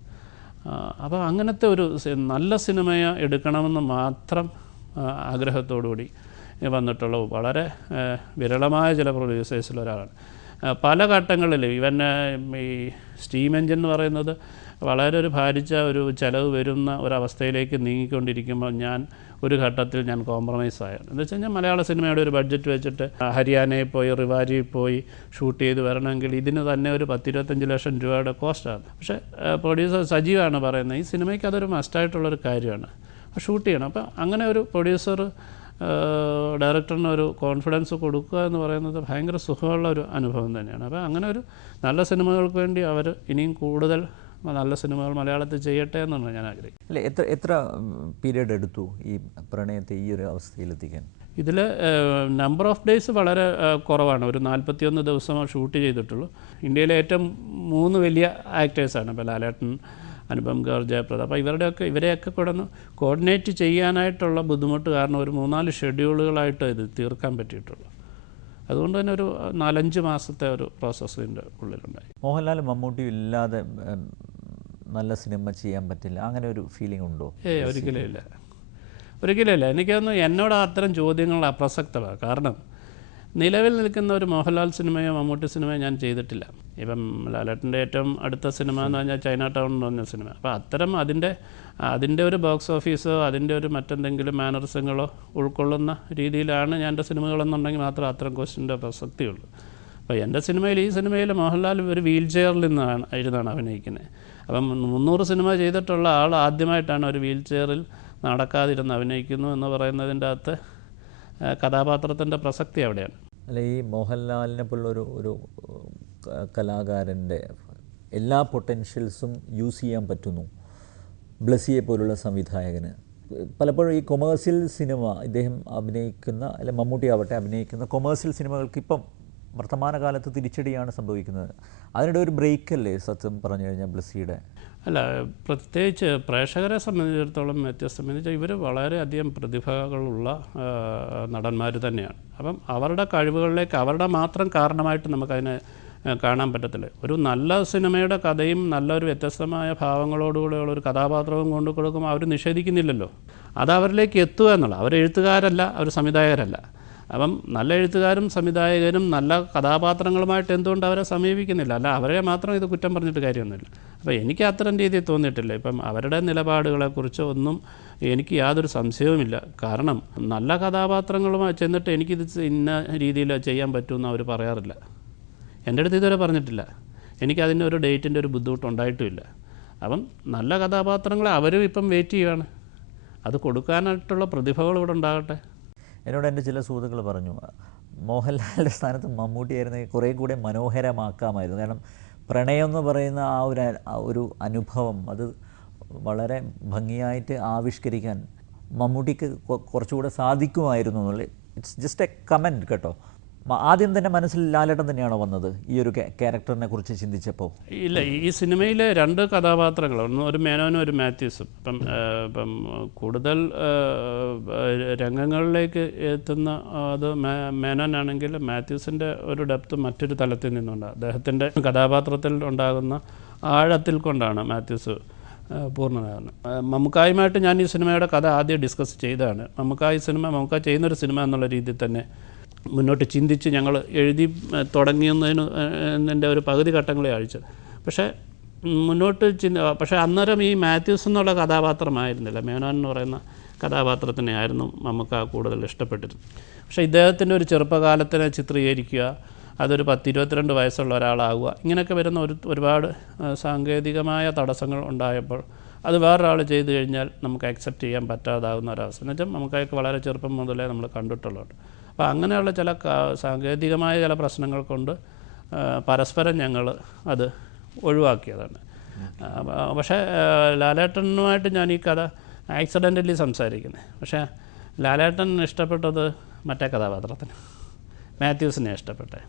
അപ്പോൾ അങ്ങനത്തെ ഒരു നല്ല സിനിമ എടുക്കണമെന്ന് മാത്രം ആഗ്രഹത്തോടുകൂടി വന്നിട്ടുള്ള വളരെ വിരളമായ ചില പ്രൊഡ്യൂസേഴ്സിലൊരാളാണ്. പല ഘട്ടങ്ങളിലും ഇവൻ ഈ സ്റ്റീം എഞ്ചിൻ എന്ന് പറയുന്നത് വളരെ ഒരു ഭാരിച്ച ഒരു ചിലവ് വരുന്ന ഒരവസ്ഥയിലേക്ക് നീങ്ങിക്കൊണ്ടിരിക്കുമ്പോൾ ഒരു ഘട്ടത്തിൽ ഞാൻ കോംപ്രമൈസ് ആയത് എന്ന് വെച്ച് കഴിഞ്ഞാൽ മലയാള സിനിമയുടെ ഒരു ബഡ്ജറ്റ് വെച്ചിട്ട് ഹരിയാനയിൽ പോയി റിവാരിയിൽ പോയി ഷൂട്ട് ചെയ്ത് വരണമെങ്കിൽ ഇതിന് തന്നെ ഒരു 10-25 ലക്ഷം രൂപയുടെ കോസ്റ്റാണ്. പക്ഷേ പ്രൊഡ്യൂസർ സജീവാണ് പറയുന്നത് ഈ സിനിമയ്ക്ക് അതൊരു മസ്റ്റായിട്ടുള്ളൊരു കാര്യമാണ്, ഷൂട്ട് ചെയ്യണം. അപ്പോൾ അങ്ങനെ ഒരു പ്രൊഡ്യൂസർ ഡയറക്ടറിന് ഒരു കോൺഫിഡൻസ് കൊടുക്കുക എന്ന് പറയുന്നത് ഭയങ്കര സുഖമുള്ള ഒരു അനുഭവം തന്നെയാണ്. അപ്പോൾ അങ്ങനെ ഒരു നല്ല സിനിമകൾക്ക് വേണ്ടി അവർ ഇനിയും കൂടുതൽ നല്ല സിനിമകൾ മലയാളത്തിൽ ചെയ്യട്ടെ എന്നാണ് ഞാൻ ആഗ്രഹിക്കുന്നത്. അല്ലേ, എത്ര പീരീഡ് എടുത്തു ഈ പ്രണയത്തെ ഈ ഒരു അവസ്ഥയിലെത്തിക്കാൻ? ഇതിൽ നമ്പർ ഓഫ് ഡേയ്സ് വളരെ കുറവാണ്, ഒരു 41 ദിവസം ഷൂട്ട് ചെയ്തിട്ടുള്ളൂ. ഇന്ത്യയിലെ ഏറ്റവും 3 വലിയ ആക്ടേഴ്സാണ്, ഇപ്പോൾ ലാലേട്ടൻ, അനുപം ഖേർ, ജയപ്രദ. അപ്പോൾ ഇവരെയൊക്കെ കൂടെ ഒന്ന് കോർഡിനേറ്റ് ചെയ്യാനായിട്ടുള്ള ബുദ്ധിമുട്ട് കാരണം ഒരു 3-4 ഷെഡ്യൂളുകളായിട്ട് ഇത് തീർക്കാൻ പറ്റിയിട്ടുള്ളൂ. അതുകൊണ്ട് തന്നെ ഒരു 4-5 മാസത്തെ ഒരു പ്രോസസ്സിൻ്റെ ഉള്ളിലുണ്ടായി. മോഹൻലാൽ മമ്മൂട്ടിയും ഇല്ലാതെ നല്ല സിനിമ ചെയ്യാൻ പറ്റില്ല, അങ്ങനെ ഒരു ഫീലിംഗ് ഉണ്ടോ? ഒരിക്കലും ഇല്ല. എനിക്കൊന്ന് എന്നോട് അത്തരം ചോദ്യങ്ങൾ അപ്രസക്തമാണ്. കാരണം നിലവിൽ നിൽക്കുന്ന ഒരു മോഹൻലാൽ സിനിമയോ മമ്മൂട്ടി സിനിമയോ ഞാൻ ചെയ്തിട്ടില്ല. ഇപ്പം ലാലേട്ടൻ്റെ ഏറ്റവും അടുത്ത സിനിമ എന്ന് പറഞ്ഞാൽ ചൈന ടൗൺ എന്ന് പറഞ്ഞ സിനിമ. അപ്പോൾ അത്തരം അതിൻ്റെ ഒരു ബോക്സ് ഓഫീസോ അതിൻ്റെ ഒരു മറ്റെന്തെങ്കിലും മാനറിസങ്ങളോ ഉൾക്കൊള്ളുന്ന രീതിയിലാണ് ഞാൻ എൻ്റെ സിനിമകളെന്നുണ്ടെങ്കിൽ മാത്രമേ അത്തരം ക്വസ്റ്റ്യൻ്റെ പ്രസക്തിയുള്ളൂ. അപ്പോൾ എൻ്റെ സിനിമയിൽ ഈ സിനിമയിൽ മോഹൻലാൽ ഒരു വീൽ ചെയറിൽ ഇരുന്നാണ് അഭിനയിക്കുന്നത്. അപ്പം 300 സിനിമ ചെയ്തിട്ടുള്ള ആൾ ആദ്യമായിട്ടാണ് ഒരു വീൽ ചെയറിൽ നടക്കാതിരുന്ന് അഭിനയിക്കുന്നു എന്ന് പറയുന്നതിൻ്റെ അകത്ത് കഥാപാത്രത്തിൻ്റെ പ്രസക്തി അവിടെയാണ്. അല്ല, ഈ മോഹൻലാലിനെ പോലുള്ളൊരു ഒരു കലാകാരൻ്റെ എല്ലാ പൊട്ടൻഷ്യൽസും യൂസ് ചെയ്യാൻ പറ്റുന്നു ബ്ലസ്സിയെ പോലുള്ള സംവിധായകന്. പലപ്പോഴും ഈ കൊമേഴ്സ്യൽ സിനിമ ഇദ്ദേഹം അഭിനയിക്കുന്ന, അല്ലെ മമ്മൂട്ടി ആവട്ടെ അഭിനയിക്കുന്ന കൊമേഴ്സ്യൽ സിനിമകൾക്ക് ഇപ്പം വർത്തമാനകാലത്ത് തിരിച്ചടിയാണ് സംഭവിക്കുന്നത്. അതിനിടെ ഒരു ബ്രേക്കല്ലേ സത്യം പറഞ്ഞു കഴിഞ്ഞാൽ ബ്ലസ്സിയുടെ? അല്ല, പ്രത്യേകിച്ച് പ്രേക്ഷകരെ സംബന്ധിച്ചിടത്തോളം വ്യത്യസ്തമെന്ന് ഇവർ വളരെയധികം പ്രതിഭകളുള്ള നടന്മാർ തന്നെയാണ്. അപ്പം അവരുടെ കഴിവുകളിലേക്ക് അവരുടെ മാത്രം കാരണമായിട്ട് നമുക്കതിനെ കാണാൻ പറ്റത്തില്ല. ഒരു നല്ല സിനിമയുടെ കഥയും നല്ലൊരു വ്യത്യസ്തമായ ഭാവങ്ങളോടുകൂടെയുള്ള ഒരു കഥാപാത്രവും കൊണ്ടു കൊടുക്കുമ്പോൾ അവർ നിഷേധിക്കുന്നില്ലല്ലോ. അത് അവരിലേക്ക് എത്തുക എന്നുള്ളത്. അവർ എഴുത്തുകാരല്ല, അവർ സംവിധായകരല്ല. അപ്പം നല്ല എഴുത്തുകാരും സംവിധായകരും നല്ല കഥാപാത്രങ്ങളുമായിട്ട് എന്തുകൊണ്ട് അവരെ സമീപിക്കുന്നില്ല? അല്ല, അവരെ മാത്രം ഇത് കുറ്റം പറഞ്ഞിട്ട് കാര്യമൊന്നുമില്ല. അപ്പോൾ എനിക്ക് അത്തരം രീതിയിൽ തോന്നിയിട്ടില്ല. ഇപ്പം അവരുടെ നിലപാടുകളെക്കുറിച്ച് ഒന്നും എനിക്ക് യാതൊരു സംശയവുമില്ല. കാരണം നല്ല കഥാപാത്രങ്ങളുമായി ചെന്നിട്ട് എനിക്കിത് ഇന്ന രീതിയിൽ ചെയ്യാൻ പറ്റുമെന്ന് അവർ പറയാറില്ല. എൻ്റെ അടുത്ത് ഇതുവരെ പറഞ്ഞിട്ടില്ല. എനിക്കതിൻ്റെ ഒരു ഡേറ്റിൻ്റെ ഒരു ബുദ്ധിമുട്ടുണ്ടായിട്ടുമില്ല. അപ്പം നല്ല കഥാപാത്രങ്ങളെ അവരും ഇപ്പം വെയിറ്റ് ചെയ്യുകയാണ്. അത് കൊടുക്കാനായിട്ടുള്ള പ്രതിഭകൾ ഇവിടെ ഉണ്ടാകട്ടെ. എന്നോട് എൻ്റെ ചില സുഹൃത്തുക്കൾ പറഞ്ഞു, മോഹൻലാലിൻ്റെ സ്ഥാനത്ത് മമ്മൂട്ടിയായിരുന്നെങ്കിൽ കുറേ കൂടെ മനോഹരമാക്കാമായിരുന്നു. കാരണം പ്രണയം എന്ന് പറയുന്ന ഒരു അനുഭവം അത് വളരെ ഭംഗിയായിട്ട് ആവിഷ്കരിക്കാൻ മമ്മൂട്ടിക്ക് കുറച്ചുകൂടെ സാധിക്കുമായിരുന്നു എന്നുള്ളത്. ഇറ്റ്സ് ജസ്റ്റ് എ കമൻറ്റ് കേട്ടോ. ആദ്യം തന്നെ മനസ്സിൽ ലാലേട്ടൻ തന്നെയാണോ വന്നത് ഈ ഒരു ക്യാരക്ടറിനെ കുറിച്ച് ചിന്തിച്ചപ്പോൾ? ഇല്ല, ഈ സിനിമയിലെ 2 കഥാപാത്രങ്ങൾ, ഒരു മേനോനും ഒരു മാത്യൂസും. ഇപ്പം കൂടുതൽ രംഗങ്ങളിലേക്ക് എത്തുന്ന അത് മേനോനാണെങ്കിൽ മാത്യൂസിൻ്റെ ഒരു ഡെപ്ത് മറ്റൊരു തലത്തിൽ നിന്നുണ്ട്. അദ്ദേഹത്തിൻ്റെ കഥാപാത്രത്തിൽ ഉണ്ടാകുന്ന ആഴത്തിൽ കൊണ്ടാണ് മാത്യൂസ് പൂർണ്ണമാകുന്നത്. മമ്മൂക്കായുമായിട്ട് ഞാൻ ഈ സിനിമയുടെ കഥ ആദ്യം ഡിസ്കസ് ചെയ്തതാണ്. മമ്മൂക്ക ചെയ്യുന്നൊരു സിനിമ എന്നുള്ള രീതിയിൽ തന്നെ മുന്നോട്ട് ചിന്തിച്ച് ഞങ്ങൾ എഴുതി തുടങ്ങിയതിൻ്റെ ഒരു പകുതി ഘട്ടങ്ങളെ അഴിച്ചത്. പക്ഷേ അന്നേരം ഈ മാത്യൂസ് എന്നുള്ള കഥാപാത്രമായിരുന്നില്ല, മേനോൻ എന്ന് പറയുന്ന കഥാപാത്രത്തിനെ ആയിരുന്നു നമുക്ക് കൂടുതൽ ഇഷ്ടപ്പെട്ടിരുന്നത്. പക്ഷേ ഇദ്ദേഹത്തിൻ്റെ ഒരു ചെറുപ്പകാലത്തിനെ ചിത്രീകരിക്കുക, അതൊരു 10-22 വയസ്സുള്ള ഒരാളാവുക, ഇങ്ങനെയൊക്കെ വരുന്ന ഒരുപാട് സാങ്കേതികമായ തടസ്സങ്ങൾ ഉണ്ടായപ്പോൾ അത് വേറൊരാൾ ചെയ്തു കഴിഞ്ഞാൽ നമുക്ക് അക്സെപ്റ്റ് ചെയ്യാൻ പറ്റാതാവുന്ന ഒരവസ്ഥ. എന്ന് വെച്ചാൽ നമുക്കൊക്കെ വളരെ ചെറുപ്പം മുതലേ നമ്മൾ കണ്ടിട്ടുള്ളതുകൊണ്ട്. അപ്പോൾ അങ്ങനെയുള്ള ചില സാങ്കേതികമായ ചില പ്രശ്നങ്ങൾ കൊണ്ട് പരസ്പരം ഞങ്ങൾ അത് ഒഴിവാക്കിയതാണ്. പക്ഷേ ലാലേട്ടനുമായിട്ട് ഞാൻ ഈ കഥ ആക്സിഡൻ്റലി സംസാരിക്കുന്നത്. പക്ഷേ ലാലേട്ടൻ ഇഷ്ടപ്പെട്ടത് മറ്റേ കഥാപാത്രത്തിന്, മാത്യൂസിനെ ഇഷ്ടപ്പെട്ടെ.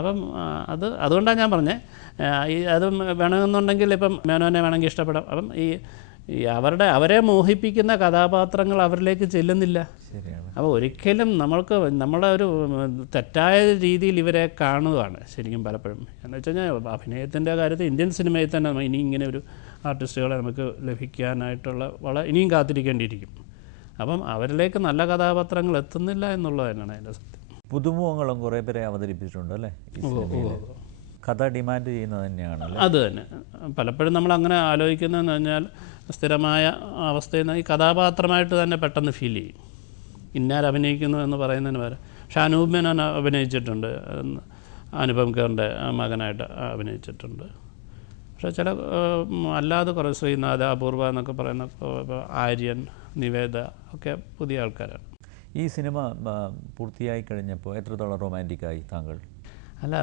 അപ്പം അതുകൊണ്ടാണ് ഞാൻ പറഞ്ഞത് അത് വേണമെന്നുണ്ടെങ്കിൽ ഇപ്പം മേനോനെ വേണമെങ്കിൽ ഇഷ്ടപ്പെടാം. അപ്പം അവരെ മോഹിപ്പിക്കുന്ന കഥാപാത്രങ്ങൾ അവരിലേക്ക് ചെല്ലുന്നില്ല. അപ്പോൾ ഒരിക്കലും നമ്മളെ ഒരു തെറ്റായ രീതിയിൽ ഇവരെ കാണുകയാണ് ശരിക്കും പലപ്പോഴും. എന്ന് വെച്ച് കഴിഞ്ഞാൽ അഭിനയത്തിൻ്റെ കാര്യത്തിൽ ഇന്ത്യൻ സിനിമയിൽ തന്നെ ഇനി ഇങ്ങനെ ഒരു ആർട്ടിസ്റ്റുകളെ നമുക്ക് ലഭിക്കാനായിട്ടുള്ള ഇനിയും കാത്തിരിക്കേണ്ടിയിരിക്കും. അപ്പം അവരിലേക്ക് നല്ല കഥാപാത്രങ്ങൾ എത്തുന്നില്ല എന്നുള്ളത് തന്നെയാണ് അതിൻ്റെ സത്യം. പുതുമുഖങ്ങളും കുറേ പേരെ അവതരിപ്പിച്ചിട്ടുണ്ട് അല്ലേ ഈ സിനിമയിൽ? കഥ ഡിമാൻഡ് ചെയ്യുന്നത് തന്നെയാണ്. അത് തന്നെ പലപ്പോഴും നമ്മൾ അങ്ങനെ ആലോചിക്കുന്നതെന്ന് പറഞ്ഞാൽ സ്ഥിരമായ അവസ്ഥയിൽ നിന്ന് ഈ കഥാപാത്രമായിട്ട് തന്നെ പെട്ടെന്ന് ഫീൽ ചെയ്യും. ഇന്നാർ അഭിനയിക്കുന്നു എന്ന് പറയുന്നതിന് പകരം. പക്ഷേ അനൂപ് മേനോൻ അഭിനയിച്ചിട്ടുണ്ട്, അനുപം ഖേറിൻ്റെ മകനായിട്ട് അഭിനയിച്ചിട്ടുണ്ട്. പക്ഷേ ചില അല്ലാതെ കുറേ ശ്രീനാഥ, അപൂർവ എന്നൊക്കെ പറയുന്ന ആര്യൻ, നിവേദ ഒക്കെ പുതിയ ആൾക്കാരാണ്. ഈ സിനിമ പൂർത്തിയായി കഴിഞ്ഞപ്പോൾ എത്രത്തോളം റൊമാൻറ്റിക്കായി താങ്കൾ? അല്ല,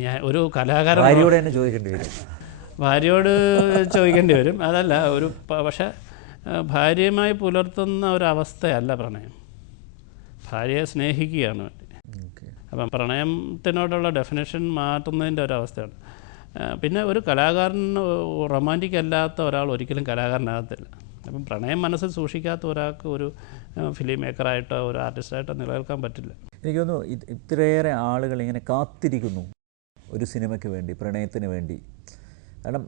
ഞാൻ ഒരു കലാകാരൻ ഭാര്യയോട് തന്നെ ചോദിക്കേണ്ടി വരും. ഭാര്യയോട് ചോദിക്കേണ്ടി വരും. അതല്ല ഒരു പക്ഷേ ഭാര്യയുമായി പുലർത്തുന്ന ഒരവസ്ഥയല്ല പ്രണയം. ഭാര്യയെ സ്നേഹിക്കുകയാണ് വേണ്ടി. അപ്പം പ്രണയത്തിനോടുള്ള ഡെഫിനേഷൻ മാറ്റുന്നതിൻ്റെ ഒരവസ്ഥയാണ്. പിന്നെ ഒരു കലാകാരന് റൊമാൻറ്റിക് അല്ലാത്ത ഒരാൾ ഒരിക്കലും കലാകാരനാകത്തില്ല. അപ്പം പ്രണയം മനസ്സിൽ സൂക്ഷിക്കാത്ത ഒരാൾക്ക് ഒരു ഫിലിം മേക്കറായിട്ടോ ഒരു ആർട്ടിസ്റ്റായിട്ടോ നിലനിൽക്കാൻ പറ്റില്ല. എനിക്ക് തോന്നുന്നു ഇത്രയേറെ ആളുകൾ ഇങ്ങനെ കാത്തിരിക്കുന്നു ഒരു സിനിമയ്ക്ക് വേണ്ടി, പ്രണയത്തിന് വേണ്ടി. കാരണം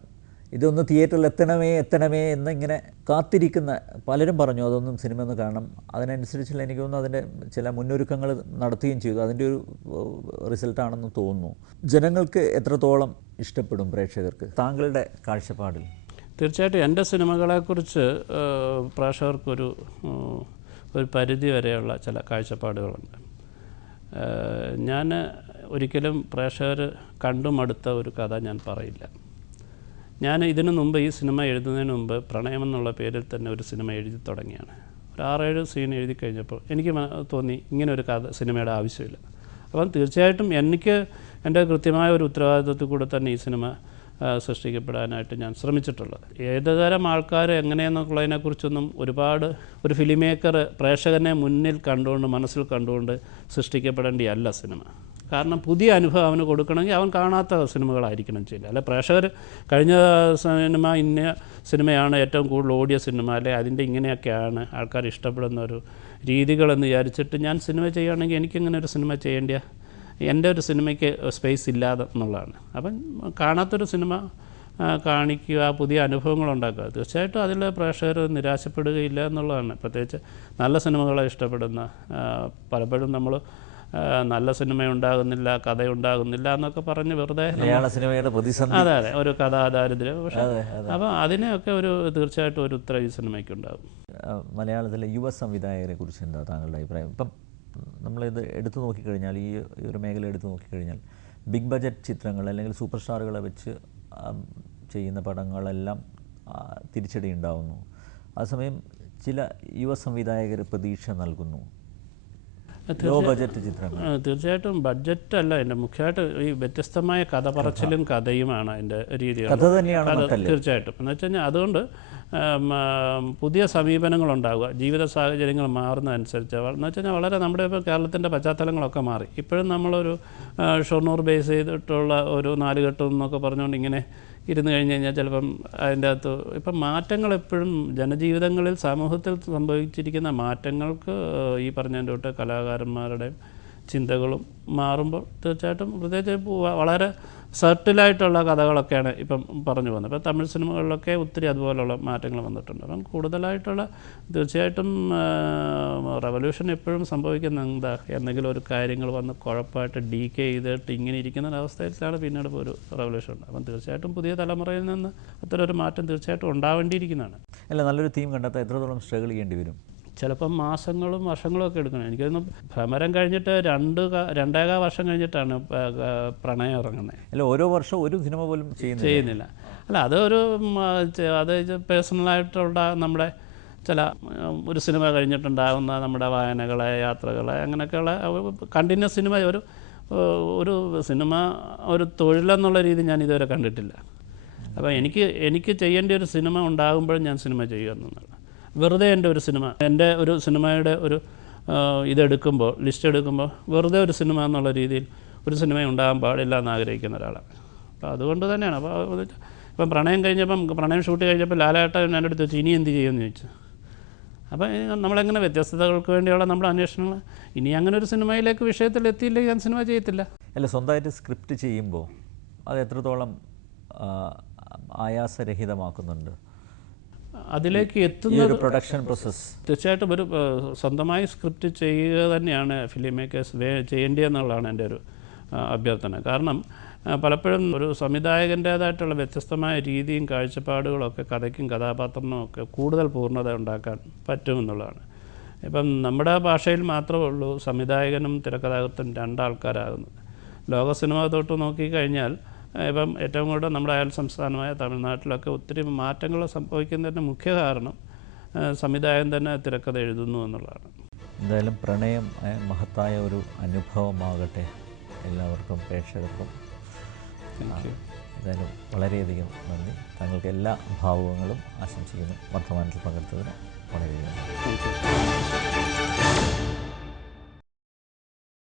ഇതൊന്ന് തിയേറ്ററിൽ എത്തണമേ എന്നിങ്ങനെ കാത്തിരിക്കുന്ന പലരും പറഞ്ഞു അതൊന്നും സിനിമ ഒന്ന് കാണണം. അതിനനുസരിച്ചുള്ള എനിക്ക് തോന്നുന്നു അതിൻ്റെ ചില മുന്നൊരുക്കങ്ങൾ നടത്തുകയും ചെയ്തു. അതിൻ്റെ ഒരു റിസൾട്ടാണെന്ന് തോന്നുന്നു. ജനങ്ങൾക്ക് എത്രത്തോളം ഇഷ്ടപ്പെടും പ്രേക്ഷകർക്ക് താങ്കളുടെ കാഴ്ചപ്പാടിൽ? തീർച്ചയായിട്ടും എൻ്റെ സിനിമകളെക്കുറിച്ച് പ്രേക്ഷകർക്കൊരു പരിധി വരെയുള്ള ചില കാഴ്ചപ്പാടുകളുണ്ട്. ഞാൻ ഒരിക്കലും പ്രേക്ഷകർ കണ്ടുമടുത്ത ഒരു കഥ ഞാൻ പറയില്ല. ഞാൻ ഇതിനു മുമ്പ് ഈ സിനിമ എഴുതുന്നതിന് മുമ്പ് പ്രണയം എന്നുള്ള പേരിൽ തന്നെ ഒരു സിനിമ എഴുതി തുടങ്ങിയാണ്. ഒരു 6-7 സീൻ എഴുതി കഴിഞ്ഞപ്പോൾ എനിക്ക് തോന്നി ഇങ്ങനെ ഒരു കഥ സിനിമയുടെ ആവശ്യമില്ല. അപ്പം തീർച്ചയായിട്ടും എനിക്ക് എൻ്റെ കൃത്യമായ ഒരു ഉത്തരവാദിത്വത്തിൽ കൂടെ തന്നെ ഈ സിനിമ സൃഷ്ടിക്കപ്പെടാനായിട്ട് ഞാൻ ശ്രമിച്ചിട്ടുള്ളത്. ഏത് തരം ആൾക്കാർ എങ്ങനെയെന്നുള്ളതിനെക്കുറിച്ചൊന്നും ഒരുപാട് ഒരു ഫിലിം മേക്കർ പ്രേക്ഷകനെ മുന്നിൽ കണ്ടുകൊണ്ട് മനസ്സിൽ കണ്ടുകൊണ്ട് സൃഷ്ടിക്കപ്പെടേണ്ടിയല്ല സിനിമ. കാരണം പുതിയ അനുഭവം അവന് കൊടുക്കണമെങ്കിൽ അവൻ കാണാത്ത സിനിമകളായിരിക്കണം ചെയ്യില്ല. അല്ലെ പ്രേക്ഷകർ കഴിഞ്ഞ സിനിമ ഇന്ന സിനിമയാണ് ഏറ്റവും കൂടുതൽ ഓടിയ സിനിമ, അല്ലെ അതിൻ്റെ ഇങ്ങനെയൊക്കെയാണ് ആൾക്കാർ ഇഷ്ടപ്പെടുന്ന ഒരു രീതികളെന്ന് വിചാരിച്ചിട്ട് ഞാൻ സിനിമ ചെയ്യുകയാണെങ്കിൽ എനിക്കിങ്ങനെ ഒരു സിനിമ ചെയ്യേണ്ടിയ എൻ്റെ ഒരു സിനിമയ്ക്ക് സ്പേസ് ഇല്ലാതെ എന്നുള്ളതാണ്. അപ്പം കാണാത്തൊരു സിനിമ കാണിക്കുക, പുതിയ അനുഭവങ്ങൾ ഉണ്ടാക്കുക. തീർച്ചയായിട്ടും അതിൽ പ്രേക്ഷകർ നിരാശപ്പെടുകയില്ല എന്നുള്ളതാണ്. പ്രത്യേകിച്ച് നല്ല സിനിമകളെ ഇഷ്ടപ്പെടുന്ന പലപ്പോഴും നമ്മൾ നല്ല സിനിമ ഉണ്ടാകുന്നില്ല, കഥയുണ്ടാകുന്നില്ല എന്നൊക്കെ പറഞ്ഞ് വെറുതെ മലയാള സിനിമയുടെ പ്രതിസന്ധി. അതെ ഒരു കഥാദാരിദ്ര്യം. പക്ഷേ അപ്പം അതിനെയൊക്കെ ഒരു തീർച്ചയായിട്ടും ഒരു ഉത്തരം ഈ സിനിമയ്ക്കുണ്ടാകും. മലയാളത്തിലെ യുവ സംവിധായകരെ കുറിച്ച് എന്താ താങ്കളുടെ അഭിപ്രായം? ഇപ്പം നമ്മളിത് എടുത്തു നോക്കിക്കഴിഞ്ഞാൽ ഈ ഒരു മേഖല എടുത്തു നോക്കിക്കഴിഞ്ഞാൽ ബിഗ് ബജറ്റ് ചിത്രങ്ങൾ അല്ലെങ്കിൽ സൂപ്പർ സ്റ്റാറുകളെ വെച്ച് ചെയ്യുന്ന പടങ്ങളെല്ലാം തിരിച്ചടി ഉണ്ടാകുന്നു. അതേസമയം ചില യുവ സംവിധായകർ പ്രതീക്ഷ നൽകുന്നു. ലോ ബജറ്റ് ചിത്രങ്ങൾ തീർച്ചയായിട്ടും ബഡ്ജറ്റ് അല്ല എൻ്റെ മുഖ്യമായിട്ട് ഈ വ്യത്യസ്തമായ കഥ പറച്ചിലും കഥയുമാണ് അതിൻ്റെ രീതികൾ. കഥ തന്നെയാണ് തീർച്ചയായിട്ടും. എന്ന് വെച്ച് കഴിഞ്ഞാൽ അതുകൊണ്ട് പുതിയ സമീപനങ്ങളുണ്ടാവുക, ജീവിത സാഹചര്യങ്ങൾ മാറുന്നതനുസരിച്ച്. എന്ന് വെച്ച് കഴിഞ്ഞാൽ വളരെ നമ്മുടെ ഇപ്പോൾ കേരളത്തിൻ്റെ പശ്ചാത്തലങ്ങളൊക്കെ മാറി. ഇപ്പോഴും നമ്മളൊരു ഷൊർണൂർ ബേസ് ചെയ്തിട്ടുള്ള ഒരു 4 കെട്ടും എന്നൊക്കെ പറഞ്ഞുകൊണ്ട് ഇങ്ങനെ ഇരുന്ന് കഴിഞ്ഞ് കഴിഞ്ഞാൽ ചിലപ്പം അതിൻ്റെ അകത്ത് ഇപ്പം മാറ്റങ്ങൾ എപ്പോഴും ജനജീവിതങ്ങളിൽ സമൂഹത്തിൽ സംഭവിച്ചിരിക്കുന്ന മാറ്റങ്ങൾക്ക് ഈ പറഞ്ഞതിൻ്റെ തൊട്ട് കലാകാരന്മാരുടെ ചിന്തകളും മാറുമ്പോൾ തീർച്ചയായിട്ടും പ്രത്യേകിച്ച് വളരെ സർട്ടിലായിട്ടുള്ള കഥകളൊക്കെയാണ് ഇപ്പം പറഞ്ഞു പോകുന്നത്. ഇപ്പം തമിഴ് സിനിമകളിലൊക്കെ ഒത്തിരി അതുപോലുള്ള മാറ്റങ്ങൾ വന്നിട്ടുണ്ട്. അപ്പം കൂടുതലായിട്ടുള്ള തീർച്ചയായിട്ടും റവല്യൂഷൻ എപ്പോഴും സംഭവിക്കുന്ന എന്താ എന്തെങ്കിലും ഒരു കാര്യങ്ങൾ വന്ന് കുഴപ്പമായിട്ട് ഡീകേ ചെയ്തിട്ട് ഇങ്ങനെ ഇരിക്കുന്ന ഒരവസ്ഥയിലാണ് പിന്നീട് ഇപ്പോൾ ഒരു റവല്യൂഷൻ ഉണ്ട്. അപ്പം തീർച്ചയായിട്ടും പുതിയ തലമുറയിൽ നിന്ന് അത്തരമൊരു മാറ്റം തീർച്ചയായിട്ടും ഉണ്ടാവേണ്ടിയിരിക്കുന്നതാണ്. അല്ല, നല്ലൊരു തീം കണ്ടെത്താൻ എത്രത്തോളം സ്ട്രഗിൾ ചെയ്യേണ്ടി വരും? ചിലപ്പം മാസങ്ങളും വർഷങ്ങളും ഒക്കെ എടുക്കണം. എനിക്കൊന്നും ഭ്രമരം കഴിഞ്ഞിട്ട് 2.25 വർഷം കഴിഞ്ഞിട്ടാണ് പ്രണയം ഇറങ്ങുന്നത്. അല്ല, ഓരോ വർഷം ഒരു സിനിമ പോലും ചെയ്യുന്നില്ല. അല്ല, അതൊരു അത് പേഴ്സണലായിട്ടുള്ള നമ്മുടെ ചില ഒരു സിനിമ കഴിഞ്ഞിട്ടുണ്ടാകുന്ന നമ്മുടെ വായനകളെ, യാത്രകളെ, അങ്ങനെയൊക്കെയുള്ള കണ്ടിന്യൂസ് സിനിമ ഒരു സിനിമ ഒരു തൊഴിലെന്നുള്ള രീതി ഞാൻ ഇതുവരെ കണ്ടിട്ടില്ല. അപ്പോൾ എനിക്ക് ചെയ്യേണ്ട ഒരു സിനിമ ഉണ്ടാകുമ്പോഴും ഞാൻ സിനിമ ചെയ്യുമെന്നുള്ളത്. വെറുതെ എൻ്റെ ഒരു സിനിമയുടെ ഒരു ഇതെടുക്കുമ്പോൾ ലിസ്റ്റ് എടുക്കുമ്പോൾ വെറുതെ ഒരു സിനിമ എന്നുള്ള രീതിയിൽ ഒരു സിനിമ ഉണ്ടാകാൻ പാടില്ല എന്ന് ആഗ്രഹിക്കുന്ന ഒരാളാണ്. അപ്പോൾ അതുകൊണ്ട് തന്നെയാണ്. അപ്പോൾ ഇപ്പം പ്രണയം ഷൂട്ട് കഴിഞ്ഞപ്പോൾ ലാലേട്ടൻ എൻ്റെ അടുത്ത് വെച്ച് ഇനി എന്ത് ചെയ്യുമെന്ന് ചോദിച്ചു. അപ്പോൾ നമ്മളെങ്ങനെ വ്യത്യസ്തതകൾക്ക് വേണ്ടിയുള്ള നമ്മുടെ അന്വേഷണങ്ങൾ ഇനി അങ്ങനെ ഒരു സിനിമയിലേക്ക് വിഷയത്തിൽ എത്തിയില്ലെങ്കിൽ ഞാൻ സിനിമ ചെയ്യത്തില്ല. അല്ല, സ്വന്തമായിട്ട് സ്ക്രിപ്റ്റ് ചെയ്യുമ്പോൾ അത് എത്രത്തോളം ആയാസരഹിതമാക്കുന്നുണ്ട്? അതിലേക്ക് ഈ എത്തുന്നത് ഒരു പ്രൊഡക്ഷൻ പ്രോസസ്സ് തീർച്ചയായിട്ടും ഒരു സ്വന്തമായി സ്ക്രിപ്റ്റ് ചെയ്യുക തന്നെയാണ് ഫിലിം മേക്കേഴ്സ് ചെയ്യേണ്ടതെന്നുള്ളതാണ് എൻ്റെ ഒരു അഭ്യർത്ഥന. കാരണം പലപ്പോഴും ഒരു സംവിധായകൻ്റേതായിട്ടുള്ള വ്യത്യസ്തമായ രീതിയും കാഴ്ചപ്പാടുകളൊക്കെ കഥയ്ക്കും കഥാപാത്രത്തിനും ഒക്കെ കൂടുതൽ പൂർണ്ണത ഉണ്ടാക്കാൻ പറ്റുമെന്നുള്ളതാണ്. ഇപ്പം നമ്മുടെ ഭാഷയിൽ മാത്രമേ ഉള്ളൂ സംവിധായകനും തിരക്കഥാകൃത്തും രണ്ടാൾക്കാരാകുന്നത്. ലോക സിനിമ തൊട്ട് നോക്കിക്കഴിഞ്ഞാൽ ഇപ്പം ഏറ്റവും കൂടുതൽ നമ്മുടെ അയൽ സംസ്ഥാനമായ തമിഴ്നാട്ടിലൊക്കെ ഒത്തിരി മാറ്റങ്ങൾ സംഭവിക്കുന്നതിൻ്റെ മുഖ്യ കാരണം സംവിധായകൻ തന്നെ തിരക്കഥ എഴുതുന്നു എന്നുള്ളതാണ്. എന്തായാലും പ്രണയം മഹത്തായ ഒരു അനുഭവമാകട്ടെ എല്ലാവർക്കും, പ്രേക്ഷകർക്കും. എന്തായാലും വളരെയധികം നന്ദി. താങ്കൾക്ക് എല്ലാ ഭാവുകങ്ങളും ആശംസിക്കുന്നു. വർത്തമാനത്തിൽ പങ്കെടുത്തതിന് വളരെയധികം നന്ദി.